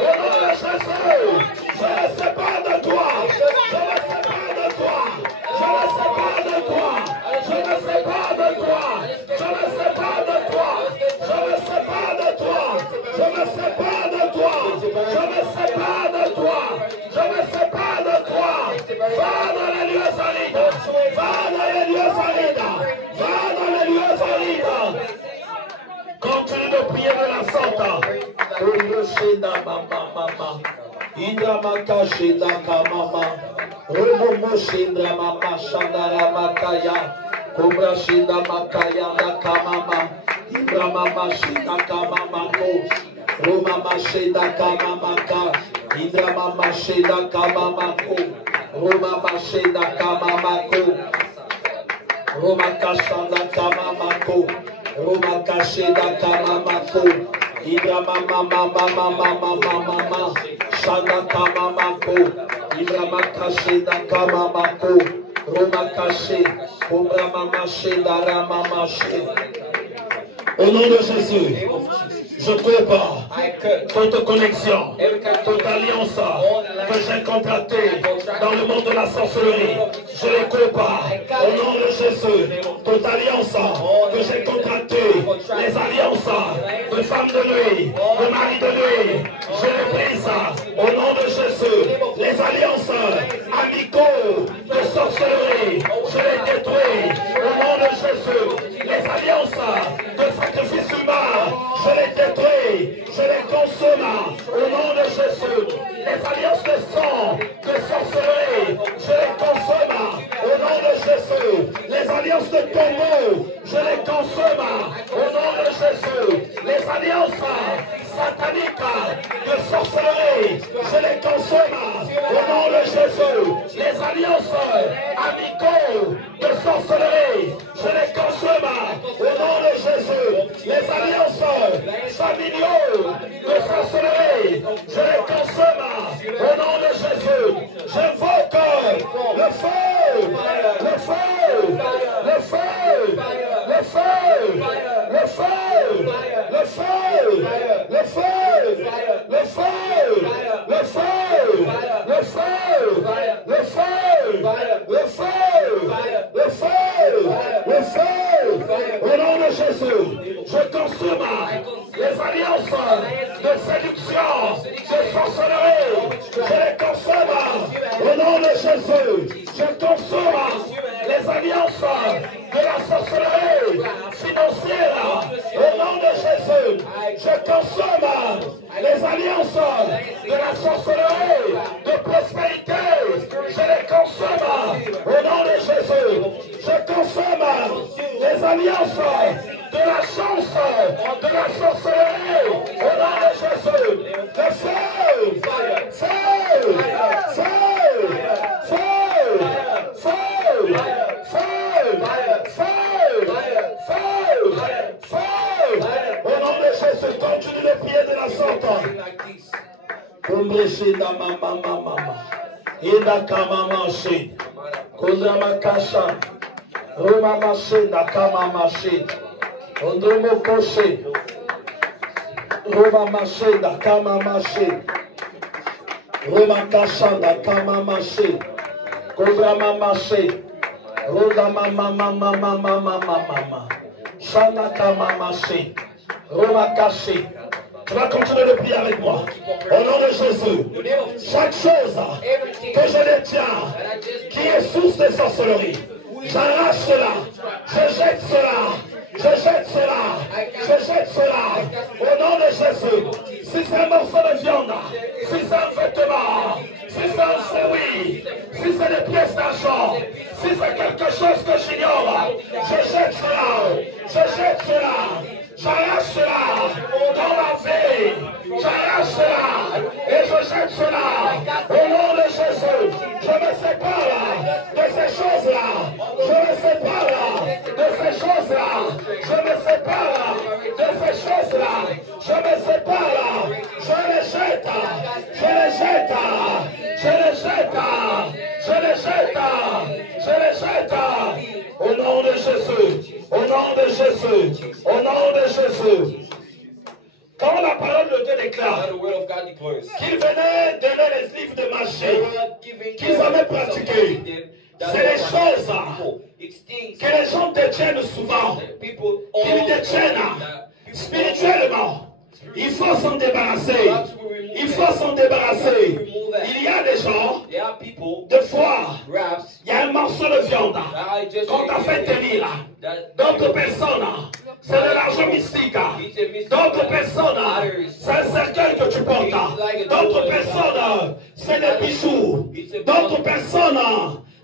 au nom de Jésus. Je ne sais pas de toi, je ne sais pas de toi, je ne sais pas de toi, je ne sais pas de toi, je ne sais pas de toi. Je ne sais pas de toi, je ne sais pas de toi, je ne sais pas de toi, je ne sais pas de toi. Va dans les lieux solides, va dans les lieux solides, va dans les lieux solides. Continue de prier de la sorte. Cobra Shinda Makaya Kamama, Ibrahima Mashida Kamamako, Roma Mashida Kamamaka, Ibrahima Mashida Kamamako, Roma Mashida Kamamako, Roma Kashanda Kamamako, Roma Kashida Kamamako, Ibrahima Mama, Shanda Kamamako, Ibrahima Kashida Kamamako. Roma caché, Cobra Mamaché, Dara Mamaché. Au nom de Jésus, je coupe toute connexion, toute alliance que j'ai contractée dans le monde de la sorcellerie. Je les coupe au nom de Jésus. Toute alliance que j'ai contractée, les alliances de femmes de nuit, de mari de nuit, je les brise au nom de Jésus. Les alliances amicaux de sorcellerie, je les détruis au nom de Jésus. Les alliances de sacrifice humain, je les détruis, je les consomme au nom de Jésus. Les alliances de sang, de sorcellerie, je les consomme au nom de Jésus. Les alliances de tombeau, je les consomme au nom de Jésus. Les alliances sataniques de sorcellerie, je les consomme au nom de Jésus. Les alliances amicaux de sorcellerie, je les consomme au nom de Jésus. Les alliances familiaux de sorcellerie, je les consomme au nom de Jésus. J'invoque le feu, le feu, le feu, le feu, le feu, le feu, le feu, le feu, le feu, le feu, le feu, le feu, le feu, le feu, au nom de Jésus. Je consomme les alliances de séduction, de sorcellerie, je les consomme au nom de Jésus. Je consomme les alliances de la sorcellerie financière au nom de Jésus. Je consomme les alliances de la sorcellerie de prospérité. Je les consomme au nom de Jésus. Je consomme les alliances de la chance de la sorcellerie au nom de Jésus. Le feu, feu, feu, feu, feu, feu, au nom de Jésus. Continue de prier de la sorte. Kumbreshinda mama, Inda Kamamashi, Kundramakasha, Roma Mashinda Kamamashi, Ondromo Koshe, Roma Mashinda Kamamashi, Roma Kashanda Kamamashi, Kundramashi, Roda mama mama mama mama mama. Shanaka mama she. Roma caché. Tu vas continuer de prier avec moi. Au nom de Jésus. Chaque chose que je détiens, qui est source de sorcellerie, j'arrache cela. Je jette cela. Je jette cela. Je jette cela. Au nom de Jésus. Si c'est un morceau de viande, si c'est un vêtement, si c'est un fruit, si c'est des pièces d'argent, si c'est quelque chose que j'ignore, je jette cela. Je jette cela. J'arrache cela dans ma vie. J'arrache cela et je jette cela. Au nom de Jésus, je me sépare de ces choses-là. Je me sépare de ces choses-là. Je me sépare de ces choses-là. Je me sépare. Je les jette. Je les jette. Je les jette. Je les jette. Je les jette. Au nom de Jésus. Au nom de Jésus. Au nom de Jésus. Quand la parole de Dieu déclare qu'il venait donner les livres de marché, qu'ils avaient pratiqué, c'est les choses que les gens détiennent souvent, qu'ils détiennent spirituellement. Il faut s'en débarrasser. Il faut s'en débarrasser. Il y a des gens, des fois, il y a un morceau de viande qu'on t'a fait tenir là. D'autres personnes, c'est de l'argent mystique. D'autres personnes, c'est un cercueil que tu portes. D'autres personnes, c'est des bijoux. D'autres personnes,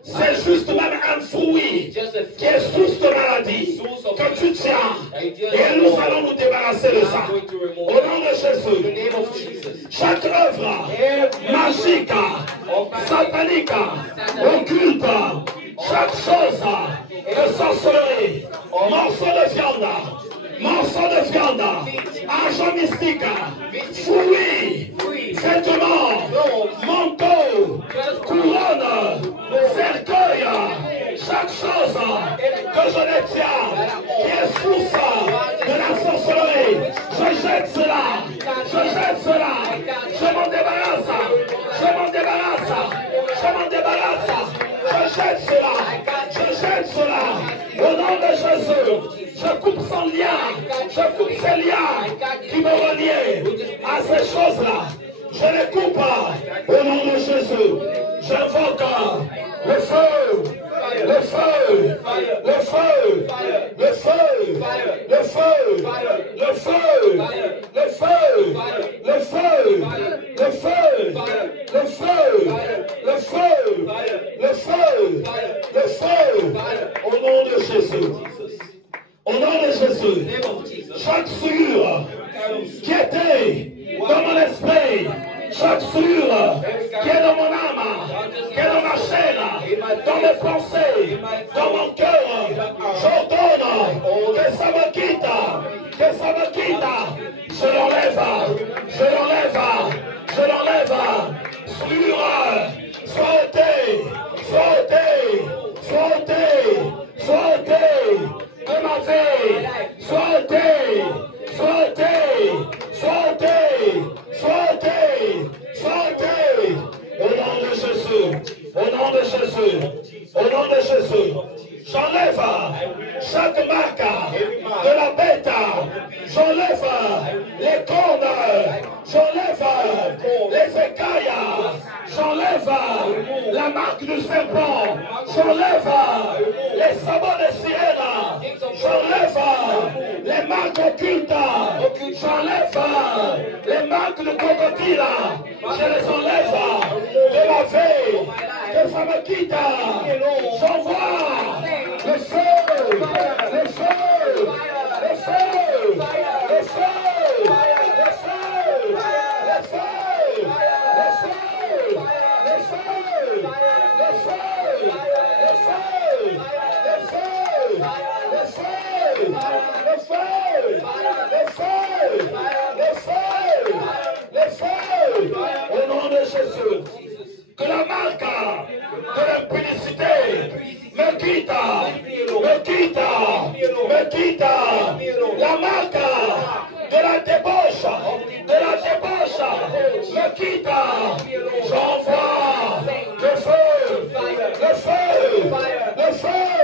c'est juste même un fruit qui est source de maladie que tu tiens. Et nous allons nous débarrasser de ça. Au nom de Jésus, chaque œuvre magique, satanique, occulte, chaque chose de sorcellerie, morceau de viande, argent mystique, fruits, vêtements, manteau, couronne, cercueil, chaque chose que je détiens, qui est source de la sorcellerie, je jette cela, je jette cela, je m'en débarrasse, je m'en débarrasse, je m'en débarrasse, je jette cela, au nom de Jésus, je coupe son lien, je coupe ces liens qui me relient à ces choses-là. Je les coupe au nom de Jésus. J'invoque le feu, le feu, le feu, le feu, le feu, le feu, le feu, le feu, le feu, le feu, le feu, le feu, le feu, au nom de Jésus. Au nom de Jésus, chaque souillure qui était dans mon esprit, chaque souillure qui est dans mon âme, qui est dans ma chaîne, dans mes pensées, dans mon cœur, j'ordonne que ça me quitte, que ça me quitte. Je l'enlève, je l'enlève, je l'enlève. Souillure, sois ôté, sois ôté, sois ôté, sois ôté de ma vie, sois ôté, sois ôté, sois ôté, sois ôté, sois ôté. Au nom de Jésus, au nom de Jésus, au nom de Jésus, j'enlève chaque marque de la bête, j'enlève les cornes, j'enlève les écailles, j'enlève la marque du serpent, j'enlève les sabots de sirène, j'enlève les marques occultes, j'enlève les marques de crocodile, je les enlève de ma vie, que ça me quitte, j'envoie le feu, le feu, le feu, le feu, le feu, le feu, le feu, le feu, le feu, le feu, le feu, le feu, le feu, le feu, le feu, le feu, au nom de Jésus. Que la marque de l'impudicité me quitte, me quitte, me quitte. La marque de la débauche, me quitte. J'envoie le feu, le feu, le feu.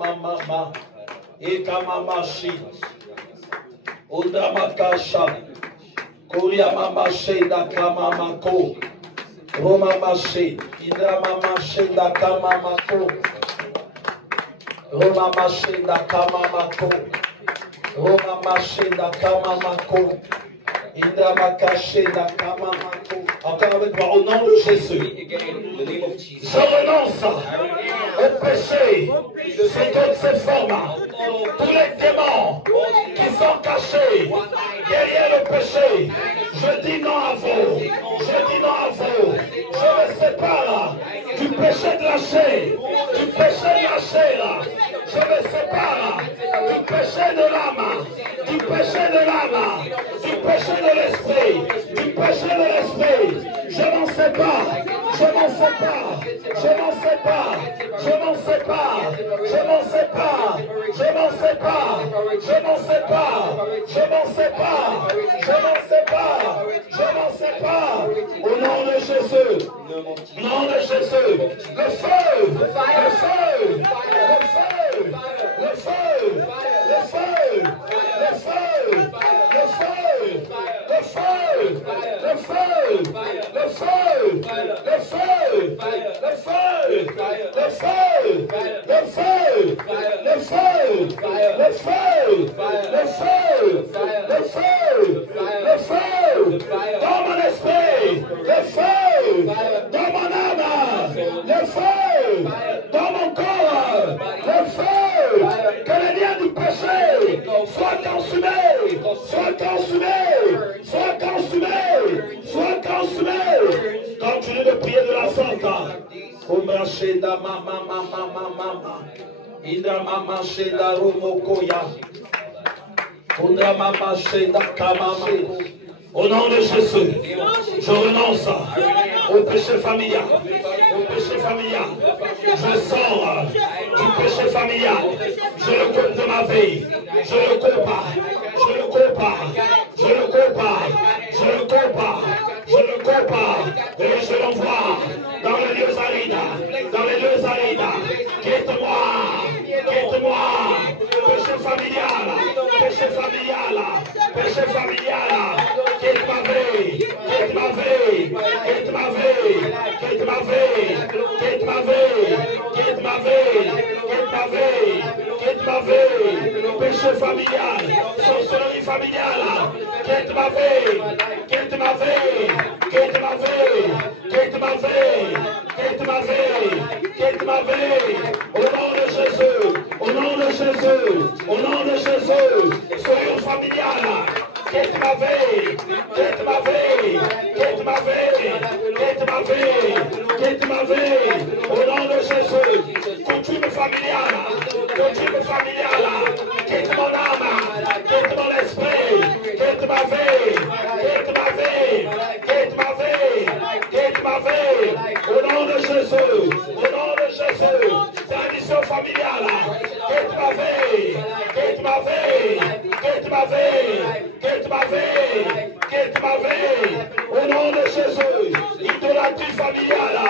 mama. Ekamamashi. Odamakasha. Koryamamashe dakamamako. Romamashe. Idramamashe dakamamako. Romamashe dakamamako. Romamashe dakamamako. Idramakashe dakamamako. Encore avec moi, au nom de Jésus. Je renonce au péché, c'est toutes ses formes, tous les démons qui sont cachés derrière le péché. Je dis non à vous, je dis non à vous. Je me sépare du péché de la chair, du péché de la chair. Je me sépare du péché de l'âme, du péché de l'âme, du péché de l'esprit, du péché de l'esprit. Je m'en sépare, je m'en sépare, je m'en sépare, je m'en sépare, je m'en sépare, je m'en sépare, je m'en sépare, je m'en sépare, je m'en sépare, je m'en sépare. Au nom de Jésus, au nom de Jésus, le feu, le feu, le feu, le feu, le feu, le feu, le feu, le feu, le feu, le feu, le feu, le feu, le feu, le feu, le feu, le feu, le feu, le feu, le feu, dans mon esprit, le feu, dans mon âme, le feu, dans mon corps, le feu, que les liens du péché soient consumés, soient consumés, soient consumés, soient consumés. Continue de prier de la sorte. Omrasheda mama mama mama. Indra mama sheda romokoya. Indra mama sheda kamama. Au nom de Jésus, je renonce au péché familial. Au péché familial. Je sors du péché familial. Je le coupe de ma vie. Je le coupe. Je le coupe. Je le coupe. Je le coupe. Je le coupe. Et je l'envoie dans les lieux arides. Dans les lieux arides. Quitte-moi. Quitte-moi. Péché familial. Péché familial. Péché familial. Quitte ma vie, quitte ma vie, quitte ma vie, quitte ma vie, quitte ma vie, quitte ma vie, quitte ma vie, quitte ma vie, péché familial, sorcellerie familiale, quitte ma vie, quitte ma vie, quitte ma vie, quitte ma vie, quitte ma vie, quitte ma vie, au nom de Jésus, au nom de Jésus, au nom de Jésus, soyons familiales. Quitte ma vie, quitte ma vie, quitte ma vie, quitte ma vie, quitte ma vie, au nom de Jésus, coutume familiale, quitte mon âme, quitte mon esprit, quitte ma vie, quitte ma vie, quitte ma vie, quitte ma vie, au nom de Jésus, au nom de Jésus, tradition familiale, quitte ma vie, quitte ma vie, quitte ma vie, quitte ma vie, quitte ma vie, au nom de Jésus, idolâtrie familiale,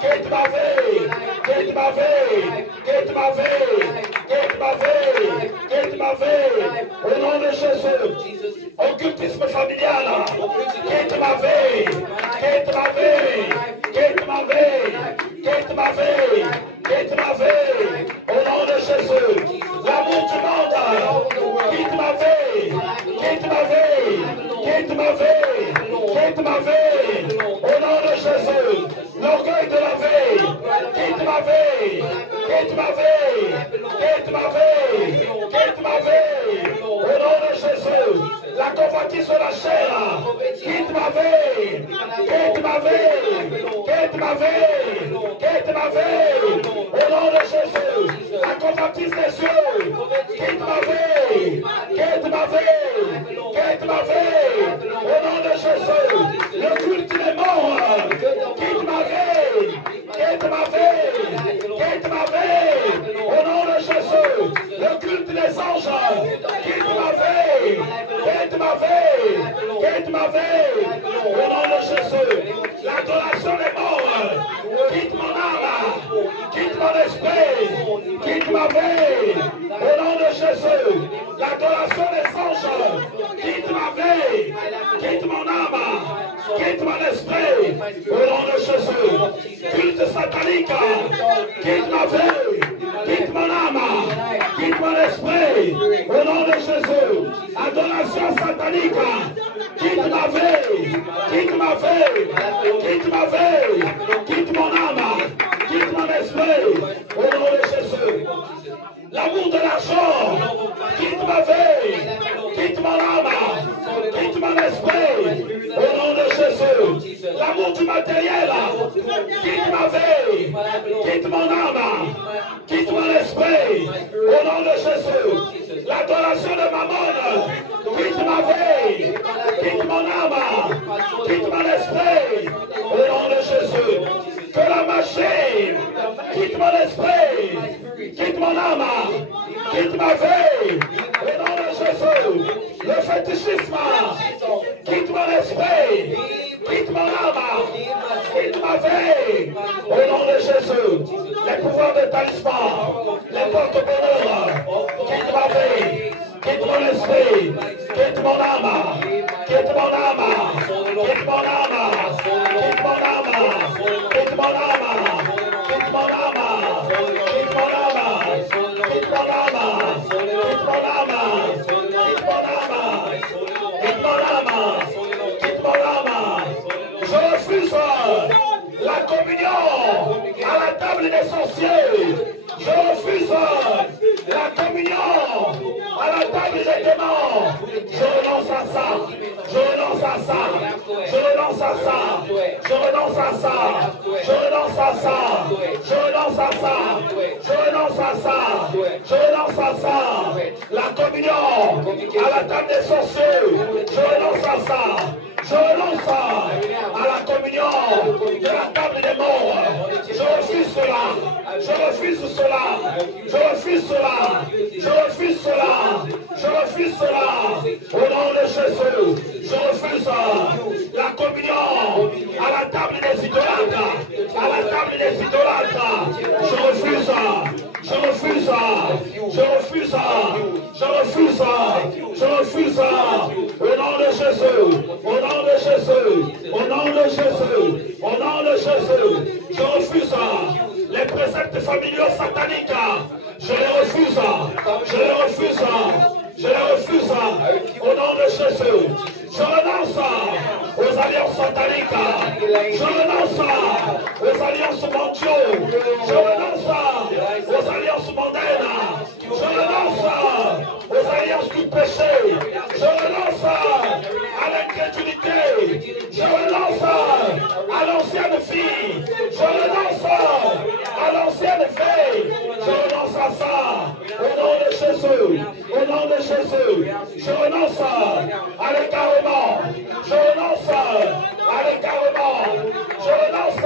quitte ma vie, quitte ma vie, quitte ma vie, quitte ma vie, quitte ma vie, au nom de Jésus, occultisme familial, quitte ma vie, quitte ma vie, quitte ma vie, quitte ma vie, quitte ma vie, au nom de Jésus, l'amour du monde, quitte ma vie, quitte ma vie, quitte ma vie, quitte ma vie, au nom de Jésus, l'orgueil de la vie, quitte ma vie, quitte ma vie, quitte ma vie, quitte ma vie, au nom de Jésus, la convoitise de la chair, quitte ma vie, quitte ma vie, quitte ma vie, quitte ma vie, au nom de Jésus, la convoitise des yeux, quitte ma vie, quitte ma vie, quitte ma vie, au nom de Jésus, le culte des morts, quitte ma vie, quitte ma vie, quitte ma vie, au nom de Jésus, le culte des anges, quitte ma vie, quitte ma vie, quitte ma vie, au nom de Jésus, l'adoration des morts, quitte mon âme, quitte ma mon esprit, quitte ma vie, au nom de Jésus. L'adoration des anges, quitte ma vie, quitte mon âme, quitte mon esprit, au nom de Jésus. Culte satanique, quitte ma vie, quitte mon âme, quitte mon esprit, au nom de Jésus. Adoration satanique, quitte ma vie, quitte ma vie, quitte ma vie, quitte mon âme, quitte mon esprit, au nom de Jésus. L'amour de l'argent, quitte ma vie, quitte mon âme, quitte mon esprit, au nom de Jésus. L'amour du matériel, quitte ma vie, quitte mon âme, quitte mon esprit, au nom de Jésus. L'adoration de Mammon, quitte ma vie, quitte mon âme, quitte mon esprit, au nom de Jésus. Que la machine quitte mon esprit, quitte mon âme, quitte ma vie, au nom de Jésus. Le fétichisme quitte mon esprit, quitte mon âme, quitte ma vie, au nom de Jésus. Les pouvoirs de talisman, les porte-bonheur, quitte ma vie, quitte mon esprit, quitte mon âme, quitte mon âme, quitte mon âme, quitte mon âme, quitte mon âme, quitte mon âme, quitte mon âme, quitte mon âme, quitte mon âme, quitte mon âme, quitte mon âme, quitte mon âme. Je refuse la communion à la table des sorciers. Je refuse la communion à la table des démons. Je renonce à ça. Je renonce à ça. Je renonce à ça. Je renonce à ça. Je renonce à ça. Je renonce à ça. Je renonce à ça. Je renonce à ça. La communion à la table des sorciers. Je renonce à ça. Je renonce à la communion de la table des morts. Je refuse cela. Je refuse cela. Je refuse cela. Je refuse cela. Je refuse cela. Au nom de Jésus. Je refuse la communion à la table des idolâtres. À la table des idolâtres. Je refuse. Je refuse. Je refuse. Je refuse. Je refuse. Au nom de Jésus. Au nom de Jésus. Au nom de Jésus. Au nom de Jésus. Je refuse les préceptes familiaux sataniques. Je les refuse. Je les refuse. Je les refuse. Au nom de Jésus. Je renonce aux alliances sataniques. Je renonce aux alliances mondiaux. Je renonce aux alliances mondaines. Je renonce aux alliances du péché. Je renonce à l'incrédulité. Je renonce à l'ancienne vie. Je renonce à l'ancienne vie. Je renonce à ça. Au nom de Jésus. Au nom de Jésus. Je renonce à l'égarement. Je renonce à l'égarement. Je renonce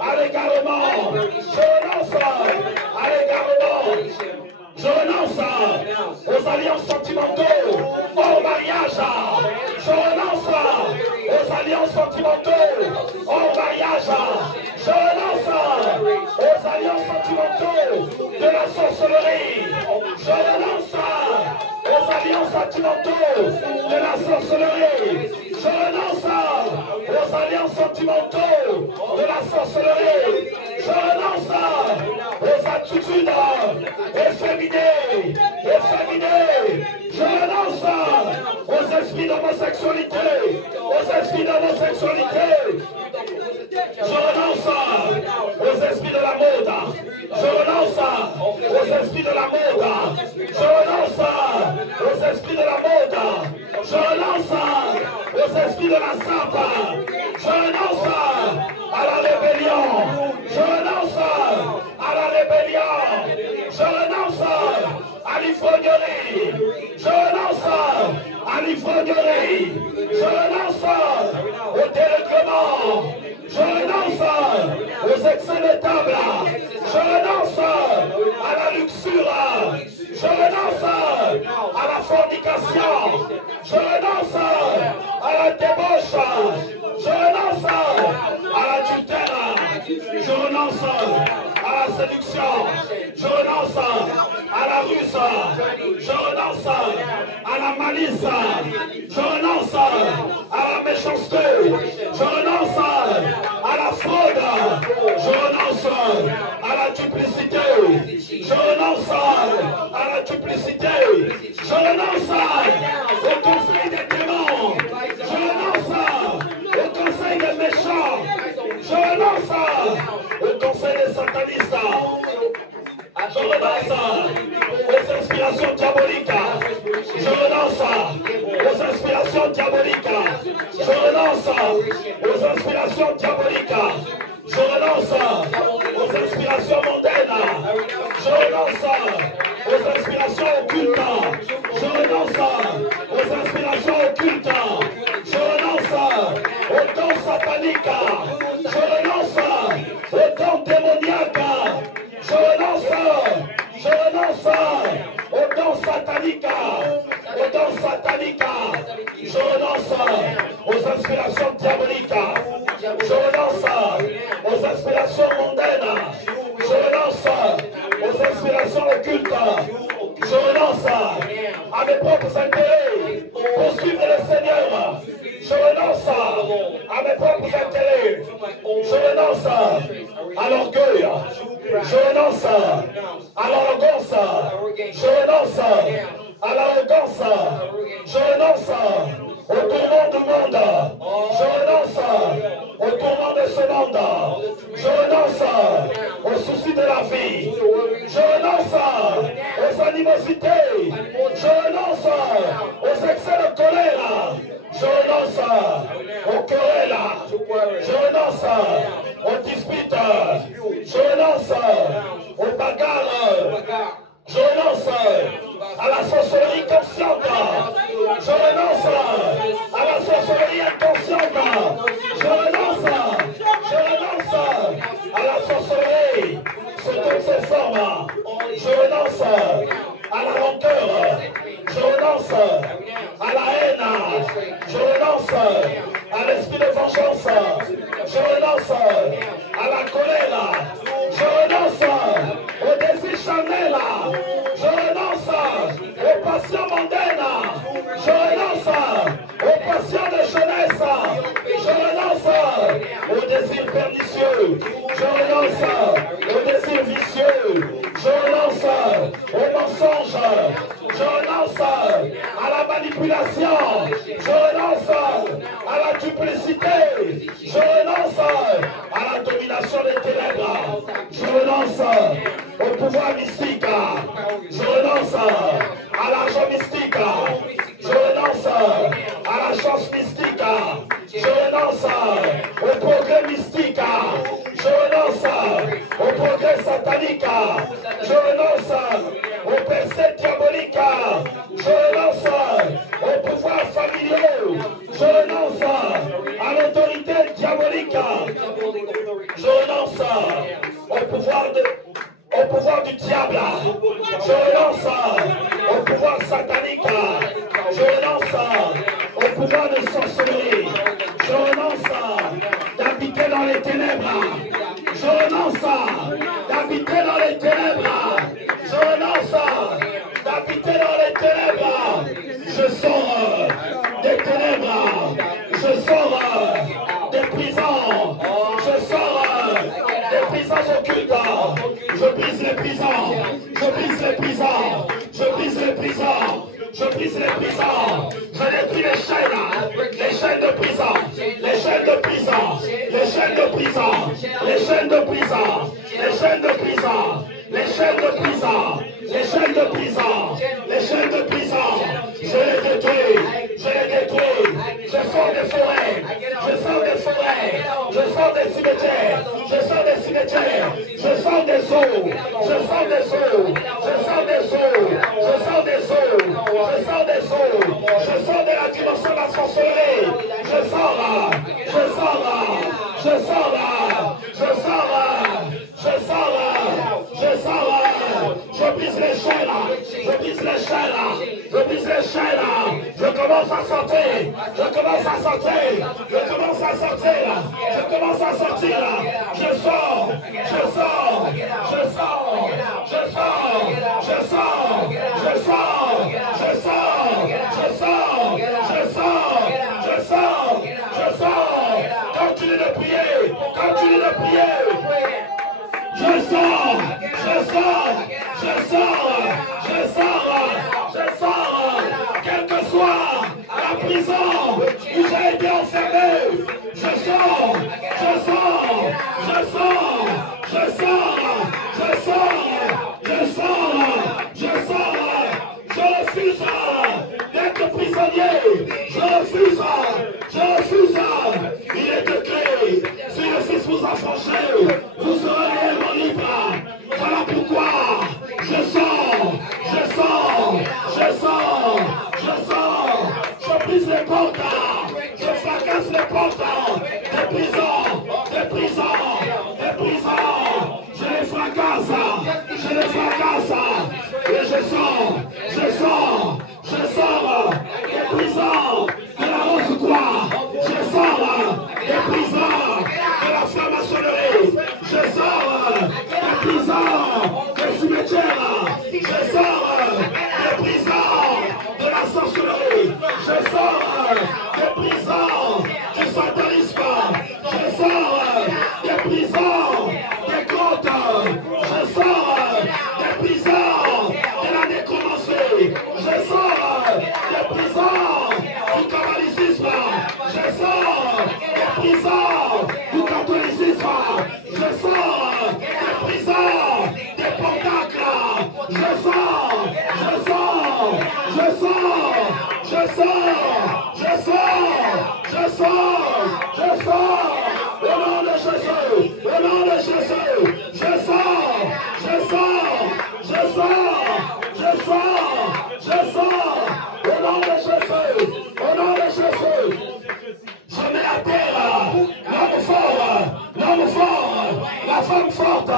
à l'égarement. Je renonce à l'égarement. Je renonce aux alliances sentimentaux hors mariage. Je renonce aux alliances sentimentaux hors mariage. Je renonce aux alliances sentimentaux de la sorcellerie. Je renonce aux alliances sentimentaux de la sorcellerie. Je renonce aux alliances sentimentaux de la sorcellerie. Je renonce aux attitudes efféminées. Je renonce aux esprits d'homosexualité. Aux esprits d'homosexualité. Je renonce aux esprits de la mode. Je renonce aux esprits de la mode. Je renonce aux esprits de la mode. Je renonce aux esprits de la sape. Je renonce à la rébellion. Je renonce à la rébellion. Je renonce à l'ivrognerie. Je renonce à l'ivrognerie. Je renonce au dérèglement. Je renonce aux excès de table. Je renonce à la luxure. Je renonce à la fornication. Je renonce à la débauche. Je renonce à l'adultère. Je renonce à la séduction. Je renonce à la ruse. Je renonce à la malice. Je renonce à la méchanceté. Je renonce à la fraude. Je renonce à la duplicité. Je renonce à la duplicité. Je renonce au conseil des démons. Je renonce au conseil des méchants. Je renonce au conseil des satanistes. Je renonce aux inspirations diaboliques. Je renonce aux inspirations diaboliques. Je renonce aux inspirations diaboliques. Je renonce aux inspirations mondaines. Je renonce aux inspirations occultes. Je renonce aux inspirations occultes. Je renonce aux dons sataniques. Je renonce aux dons démoniaques. Je renonce aux dons sataniques. Aux dons sataniques. Je renonce aux inspirations diaboliques. Je renonce aux inspirations mondaines. Je renonce aux inspirations occultes. Je renonce à mes propres intérêts pour suivre le Seigneur. Je renonce à mes propres intérêts. Je renonce à l'orgueil. Je renonce à l'arrogance. Je renonce à l'arrogance. Je renonce au tourment du monde. Je renonce au tourment de ce monde. Je renonce aux soucis de la vie. Je renonce aux animosités. Je renonce aux excès de colère. Je renonce aux querelles. Je renonce aux disputes. Je renonce aux bagarres. Je renonce à la sorcellerie consciente. Je renonce à la sorcellerie inconsciente. Je renonce à la sorcellerie sous toutes ses formes. Je renonce à la rancœur. Je renonce à la haine. Je renonce à l'esprit de vengeance. Je renonce à la colère. Je renonce au désir charnel. Je renonce aux passions mondaines. Je renonce aux passions de jeunesse. Je renonce aux désirs pernicieux. Je renonce aux désirs vicieux. Je renonce aux mensonges. Je renonce à la manipulation. Je renonce à la duplicité. Je renonce à la domination des ténèbres. Je renonce au pouvoir mystique. Je renonce à l'argent mystique. Je renonce à la chance mystique. Je renonce au progrès mystique. Je renonce au progrès satanique. Je renonce au percée diabolique. Je renonce au pouvoir familial. Je renonce à l'autorité diabolique. Je renonce au pouvoir du diable. Je renonce au pouvoir satanique. Je renonce au pouvoir de sorcellerie. Je renonce d'habiter dans les ténèbres. Je renonce d'habiter dans les ténèbres. Je renonce d'habiter dans les ténèbres. Je sors des ténèbres. Je sors des prisons. Je sors des prisons occultes. Je brise les prisons. Je brise les prisons. Je brise les prisons. Je brise les prisons. Je détruis les chaînes de prison. Les chaînes de prison. Les chaînes de prison. Les chaînes de prison. Les chaînes de prison. Les chaînes de prison. Les chaînes de prison. Les chaînes de prison. Je les détruis. Je les détruis. Je sors des forêts. Je sors des forêts. Je sors des cimetières. Je sors des cimetières. Je sors des eaux. Je sors des eaux. Je sors des eaux. Je sors des eaux. Je sors des eaux. Je sors de la dimension de la sorcellerie. Je sors là. Je sors là. Je sors là. Je sors là. Je sors là. Je sors là. Je brise les chaînes. Je brise les chaînes. Je brise les chaînes. Je commence commence à sortir. Je commence à sortir. Je commence à sortir. Je commence à sortir. Je sors. Je sors. Je sors. Je sors. Je sors. Je sors. Je sors. Je sors. Je sors. Je sors. Je sors. Continue de prier. Continue de prier. Je sors. Je sors. Je sors. Je sors. Je sors. Quelle que soit la prison où j'ai été enfermé, je sors. Je sors. Je sors. Je sors. Je sors. Je sors. Je sors. Je refuse d'être prisonnier. Je refuse. Je refuse. Il est écrit, si le Fils vous affranchit, vous serez réellement libre. Voilà pourquoi je sors. Je sors. Je sors. Je sors. Je brise les portes. Je fracasse les portes des prisons. Des prisons. Des prisons. Je les fracasse. Je les fracasse. Et je sors. Je sors. Je sors des prisons de la Rose-Croix. Je sors des prisons de la franc-maçonnerie. Je sors des prisons des cimetières. Je sors des prisons de la sorcellerie. Je sors des prisons du satanisme. Je sors des prisons des grottes. Je sors des prisons de la nécromancie. Je sors des prisons du catholicisme. Je sors des prisons du catholicisme. Je sors des prisons des pentacles. Je sors. Je sors. Je sors. Je sors. Je sors. Je sors. Je sors. Au nom de Jésus. Au nom de Jésus. Je sors. Je sors. Je sors. Je sors. Je sors. Au nom de Jésus. Au nom de Jésus. Je mets à terre l'homme fort, la femme forte,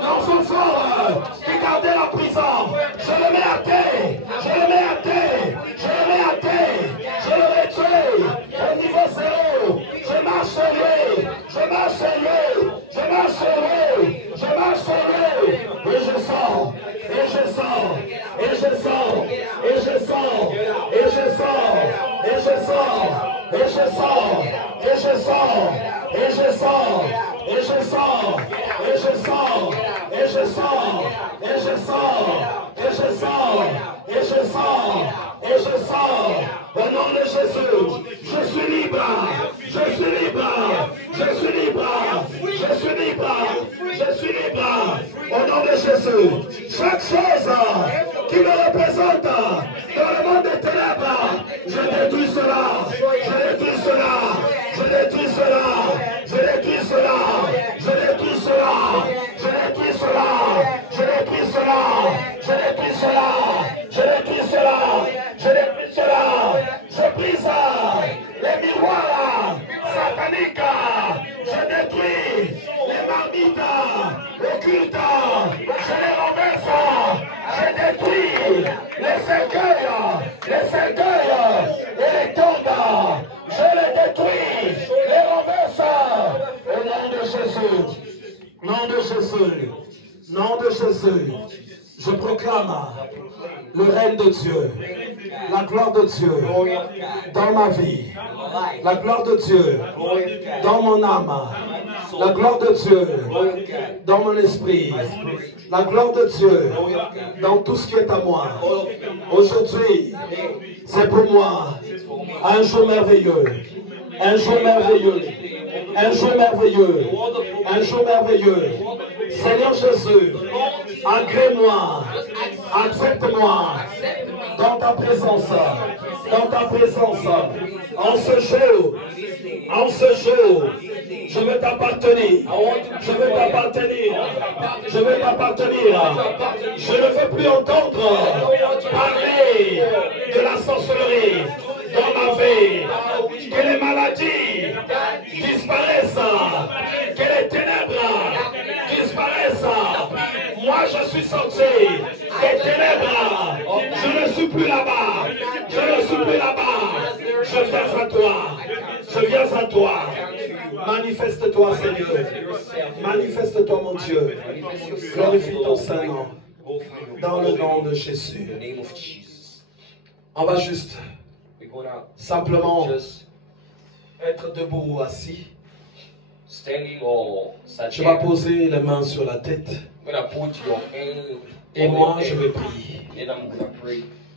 l'enfant fort qui gardait la prison. Je le mets à terre, je le mets à terre, je le mets à terre, je le réduis au niveau zéro. Je marche sur lui, je marche sur lui, je marche sur lui, je marche sur lui. Et je sors, et je sors, et je sors, et je sors, et je sors, et je sors. Et je sors, et je sors, et je sors, et je sors, et je sors, et je sors, et je sors, et je sors, et je sors, et je sors. Au nom de Jésus, je suis libre, je suis libre, je suis libre, je suis libre, je suis libre. Au nom de Jésus, chaque chose qui me représente dans le monde des ténèbres, je détruis cela, je détruis cela, je détruis cela, je détruis cela, je détruis cela, je détruis cela, je détruis cela, je détruis cela, je détruis cela, je détruis cela, je brise les miroirs sataniques, je détruis les marmites occultes, je les renverse, je détruis les cercueils et les tombes, je les détruis, les renverse, au nom de Jésus, nom de Jésus, nom de Jésus, je proclame le règne de Dieu, la gloire de Dieu dans ma vie, la gloire de Dieu dans mon âme, la gloire de Dieu dans mon esprit, la gloire de Dieu dans tout ce qui est à moi. Aujourd'hui, c'est pour moi un jour merveilleux, un jour merveilleux, un jour merveilleux, un jour merveilleux. Seigneur Jésus, agrée-moi, accepte-moi dans ta présence, en ce jour, je veux t'appartenir, je veux t'appartenir, je veux t'appartenir. Je ne veux plus entendre parler de la sorcellerie dans ma vie, que les maladies disparaissent, que les ténèbres disparaissent. Moi je suis sorti des ténèbres, je ne suis plus là-bas, je ne suis plus là-bas. Je viens à toi. Je viens à toi. Manifeste-toi, Seigneur. Manifeste-toi, mon Dieu. Glorifie ton Saint-Nom. Dans le nom de Jésus. On va juste simplement être debout ou assis. Tu vas poser les mains sur la tête. Et moi, je vais prier.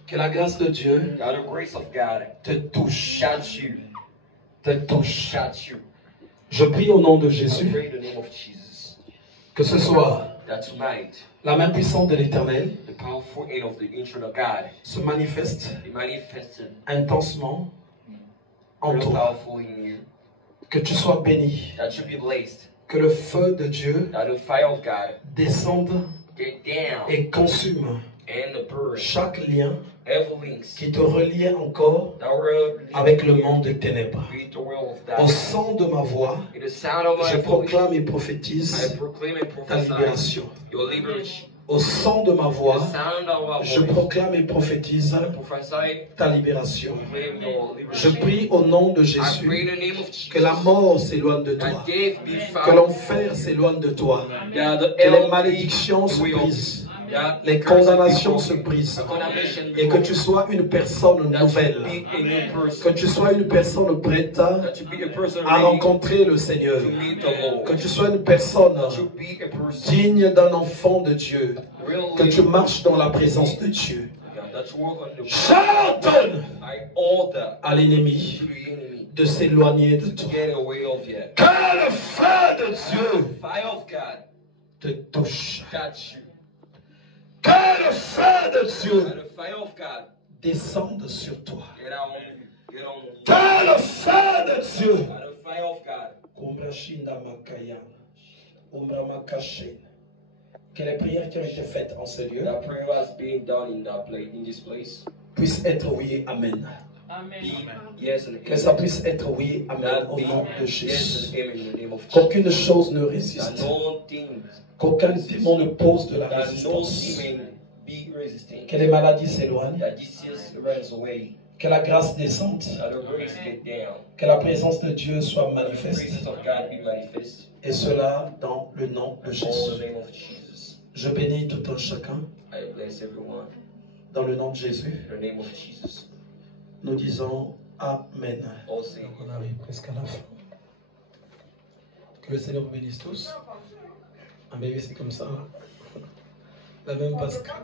Que la grâce de Dieu te touche. Te touche. Je prie au nom de Jésus que ce soit la main puissante de l'Éternel se manifeste intensement en toi. Que tu sois béni. Que le feu de Dieu descende et consume chaque lien qui te relie encore avec le monde des ténèbres. Au son de ma voix, je proclame et prophétise ta libération. Au son de ma voix, je proclame et prophétise ta libération. Je prie au nom de Jésus que la mort s'éloigne de toi, que l'enfer s'éloigne de toi, que les malédictions se brisent, les condamnations se brisent, et que tu sois une personne nouvelle, que tu sois une personne prête à rencontrer le Seigneur, que tu sois une personne digne d'un enfant de Dieu, que tu marches dans la présence de Dieu. J'ordonne à l'ennemi de s'éloigner de toi. Que le feu de Dieu te touche. Que le feu de Dieu descende sur toi. Que le feu de Dieu. Que les prières qui ont été faites en ce lieu puissent être oui, amen. Que ça puisse être oui, amen, au nom de Jésus. Qu'aucune chose ne résiste. Qu'aucun démon ne pose de la résistance. Que les maladies s'éloignent. Que la grâce descende. Que la présence de Dieu soit manifeste. Et cela dans le nom de Jésus. Je bénis tout un chacun. Dans le nom de Jésus. Nous disons Amen. On arrive presque à la fin. Que le Seigneur vous bénisse tous. Un bébé, c'est comme ça. La même Pascal.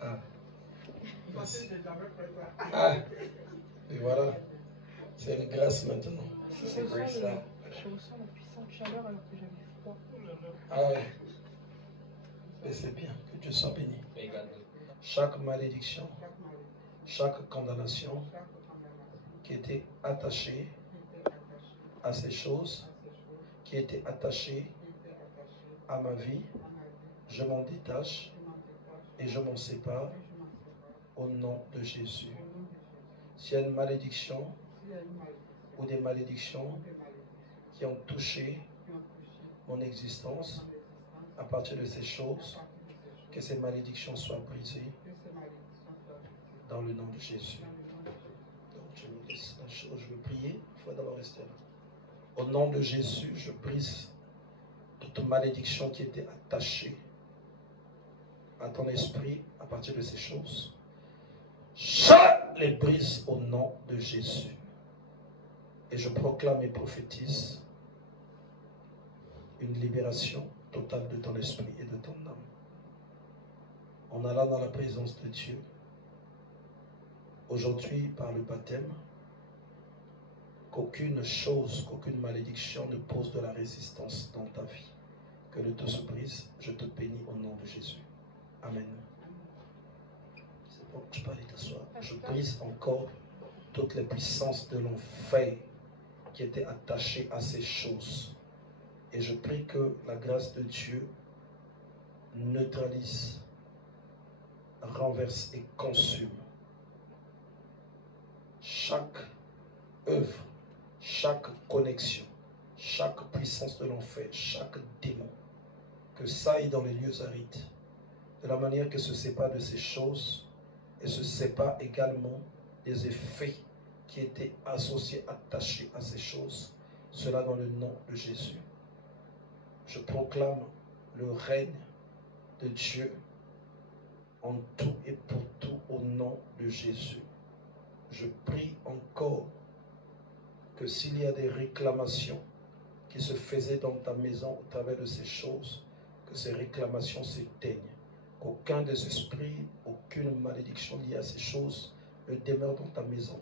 Ah. Merci. Ah. Et voilà. C'est une grâce maintenant. C'est grâce là. Je ressens la puissante chaleur alors que j'avais froid. Ah oui. Mais c'est bien. Que Dieu soit béni. Chaque malédiction, chaque condamnation qui était attachée à ces choses, qui était attachée à ma vie, je m'en détache et je m'en sépare au nom de Jésus. S'il y a une malédiction ou des malédictions qui ont touché mon existence, à partir de ces choses, que ces malédictions soient brisées dans le nom de Jésus. Donc je me laisse la chose, je vais prier, il faut d'abord rester là. Au nom de Jésus, je brise toute malédiction qui était attachée à ton esprit à partir de ces choses. Je les brise au nom de Jésus. Et je proclame et prophétise une libération totale de ton esprit et de ton âme. En allant dans la présence de Dieu, aujourd'hui par le baptême, qu'aucune chose, qu'aucune malédiction ne pose de la résistance dans ta vie. Que le tout se brise, je te bénis au nom de Jésus. Amen. C'est bon, tu peux aller t'asseoir. Je brise encore toutes les puissances de l'enfer qui étaient attachées à ces choses. Et je prie que la grâce de Dieu neutralise, renverse et consume chaque œuvre, chaque connexion, chaque puissance de l'enfer, chaque démon, que ça aille dans les lieux arides, de la manière que se sépare de ces choses et se sépare également des effets qui étaient associés, attachés à ces choses. Cela dans le nom de Jésus. Je proclame le règne de Dieu en tout et pour tout au nom de Jésus. Je prie encore que s'il y a des réclamations qui se faisaient dans ta maison au travers de ces choses, que ces réclamations s'éteignent. Qu'aucun des esprits, aucune malédiction liée à ces choses ne demeure dans ta maison.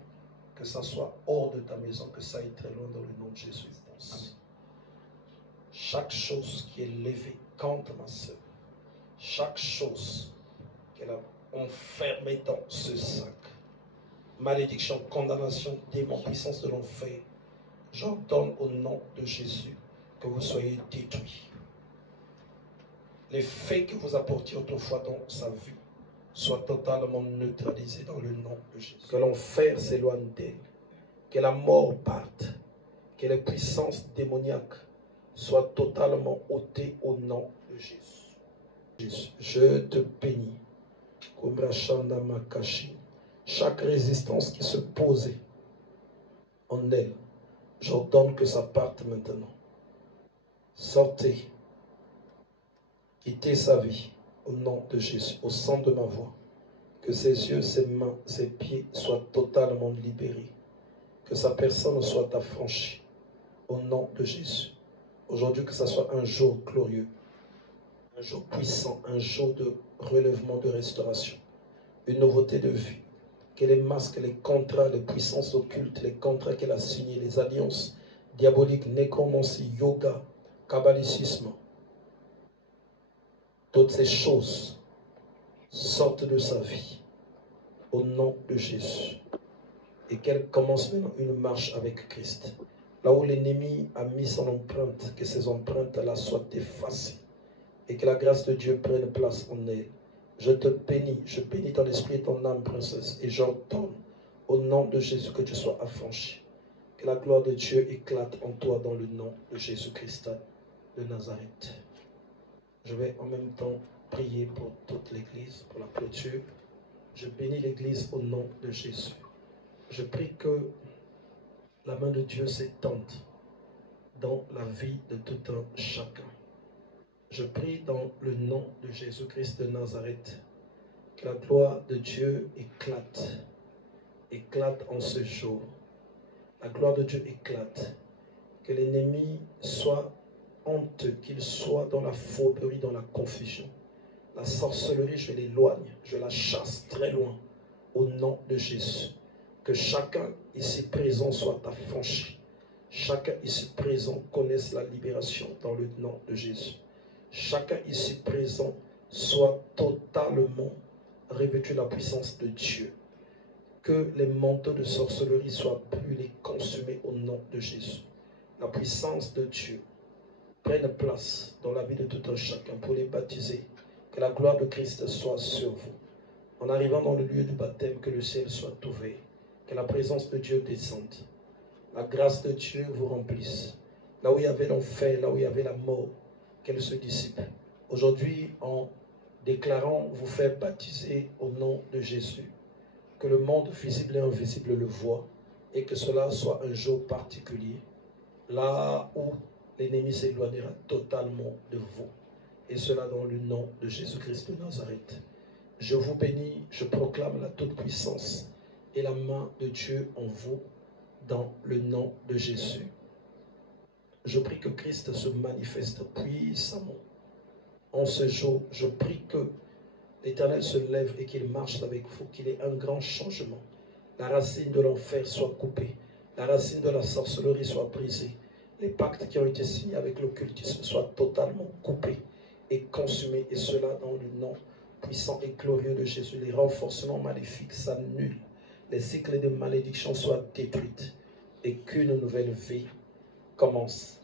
Que ça soit hors de ta maison, que ça aille très loin dans le nom de Jésus. Amen. Chaque chose qui est levée contre ma soeur, chaque chose qu'elle a enfermée dans ce sac, malédiction, condamnation, démon, puissance de l'enfer, j'ordonne au nom de Jésus que vous soyez détruits. Les faits que vous apportiez autrefois dans sa vie soient totalement neutralisés dans le nom de Jésus. Que l'enfer s'éloigne d'elle, que la mort parte, que les puissances démoniaques soient totalement ôtées au nom de Jésus. Je te bénis. Chaque résistance qui se posait en elle, j'ordonne que ça parte maintenant. Sortez. Quittez sa vie au nom de Jésus, au son de ma voix. Que ses yeux, ses mains, ses pieds soient totalement libérés. Que sa personne soit affranchie au nom de Jésus. Aujourd'hui, que ce soit un jour glorieux, un jour puissant, un jour de relèvement, de restauration, une nouveauté de vie. Que les masques, les contrats, les puissances occultes, les contrats qu'elle a signés, les alliances diaboliques, nécromancie, yoga, kabbalisme, toutes ces choses sortent de sa vie au nom de Jésus. Et qu'elle commence maintenant une marche avec Christ. Là où l'ennemi a mis son empreinte, que ces empreintes-là soient effacées. Et que la grâce de Dieu prenne place en elle. Je te bénis, je bénis ton esprit et ton âme, princesse. Et j'ordonne au nom de Jésus que tu sois affranchi. Que la gloire de Dieu éclate en toi dans le nom de Jésus-Christ de Nazareth. Je vais en même temps prier pour toute l'Église, pour la clôture. Je bénis l'Église au nom de Jésus. Je prie que la main de Dieu s'étende dans la vie de tout un chacun. Je prie dans le nom de Jésus-Christ de Nazareth que la gloire de Dieu éclate, éclate en ce jour. La gloire de Dieu éclate. Que l'ennemi soit honteux, qu'il soit dans la fourberie, dans la confusion. La sorcellerie, je l'éloigne, je la chasse très loin au nom de Jésus. Que chacun ici présent soit affranchi. Chacun ici présent connaisse la libération dans le nom de Jésus. Chacun ici présent soit totalement revêtu de la puissance de Dieu. Que les manteaux de sorcellerie soient brûlés, consumés au nom de Jésus. La puissance de Dieu prenne place dans la vie de tout un chacun pour les baptiser. Que la gloire de Christ soit sur vous. En arrivant dans le lieu du baptême, que le ciel soit ouvert. Que la présence de Dieu descende. La grâce de Dieu vous remplisse. Là où il y avait l'enfer, là où il y avait la mort, qu'elle se dissipe. Aujourd'hui, en déclarant vous faire baptiser au nom de Jésus, que le monde visible et invisible le voit, et que cela soit un jour particulier, là où l'ennemi s'éloignera totalement de vous. Et cela dans le nom de Jésus-Christ de Nazareth. Je vous bénis, je proclame la toute-puissance et la main de Dieu en vous, dans le nom de Jésus. Je prie que Christ se manifeste puissamment. En ce jour, je prie que l'Éternel se lève et qu'il marche avec vous, qu'il ait un grand changement. La racine de l'enfer soit coupée, la racine de la sorcellerie soit brisée. Les pactes qui ont été signés avec l'occultisme soient totalement coupés et consumés, et cela dans le nom puissant et glorieux de Jésus. Les renforcements maléfiques s'annulent, les cycles de malédiction soient détruits et qu'une nouvelle vie commence.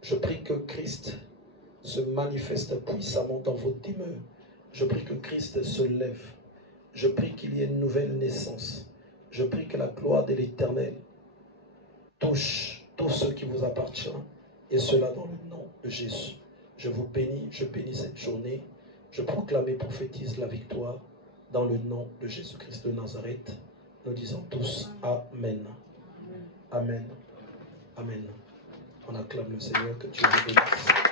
Je prie que Christ se manifeste puissamment dans vos demeures. Je prie que Christ se lève. Je prie qu'il y ait une nouvelle naissance. Je prie que la gloire de l'Éternel touche tout ce qui vous appartient, et cela dans le nom de Jésus. Je vous bénis, je bénis cette journée. Je proclame et prophétise la victoire dans le nom de Jésus-Christ de Nazareth. Nous disons tous Amen. Amen. Amen. On acclame le Seigneur, que Dieu vous bénisse.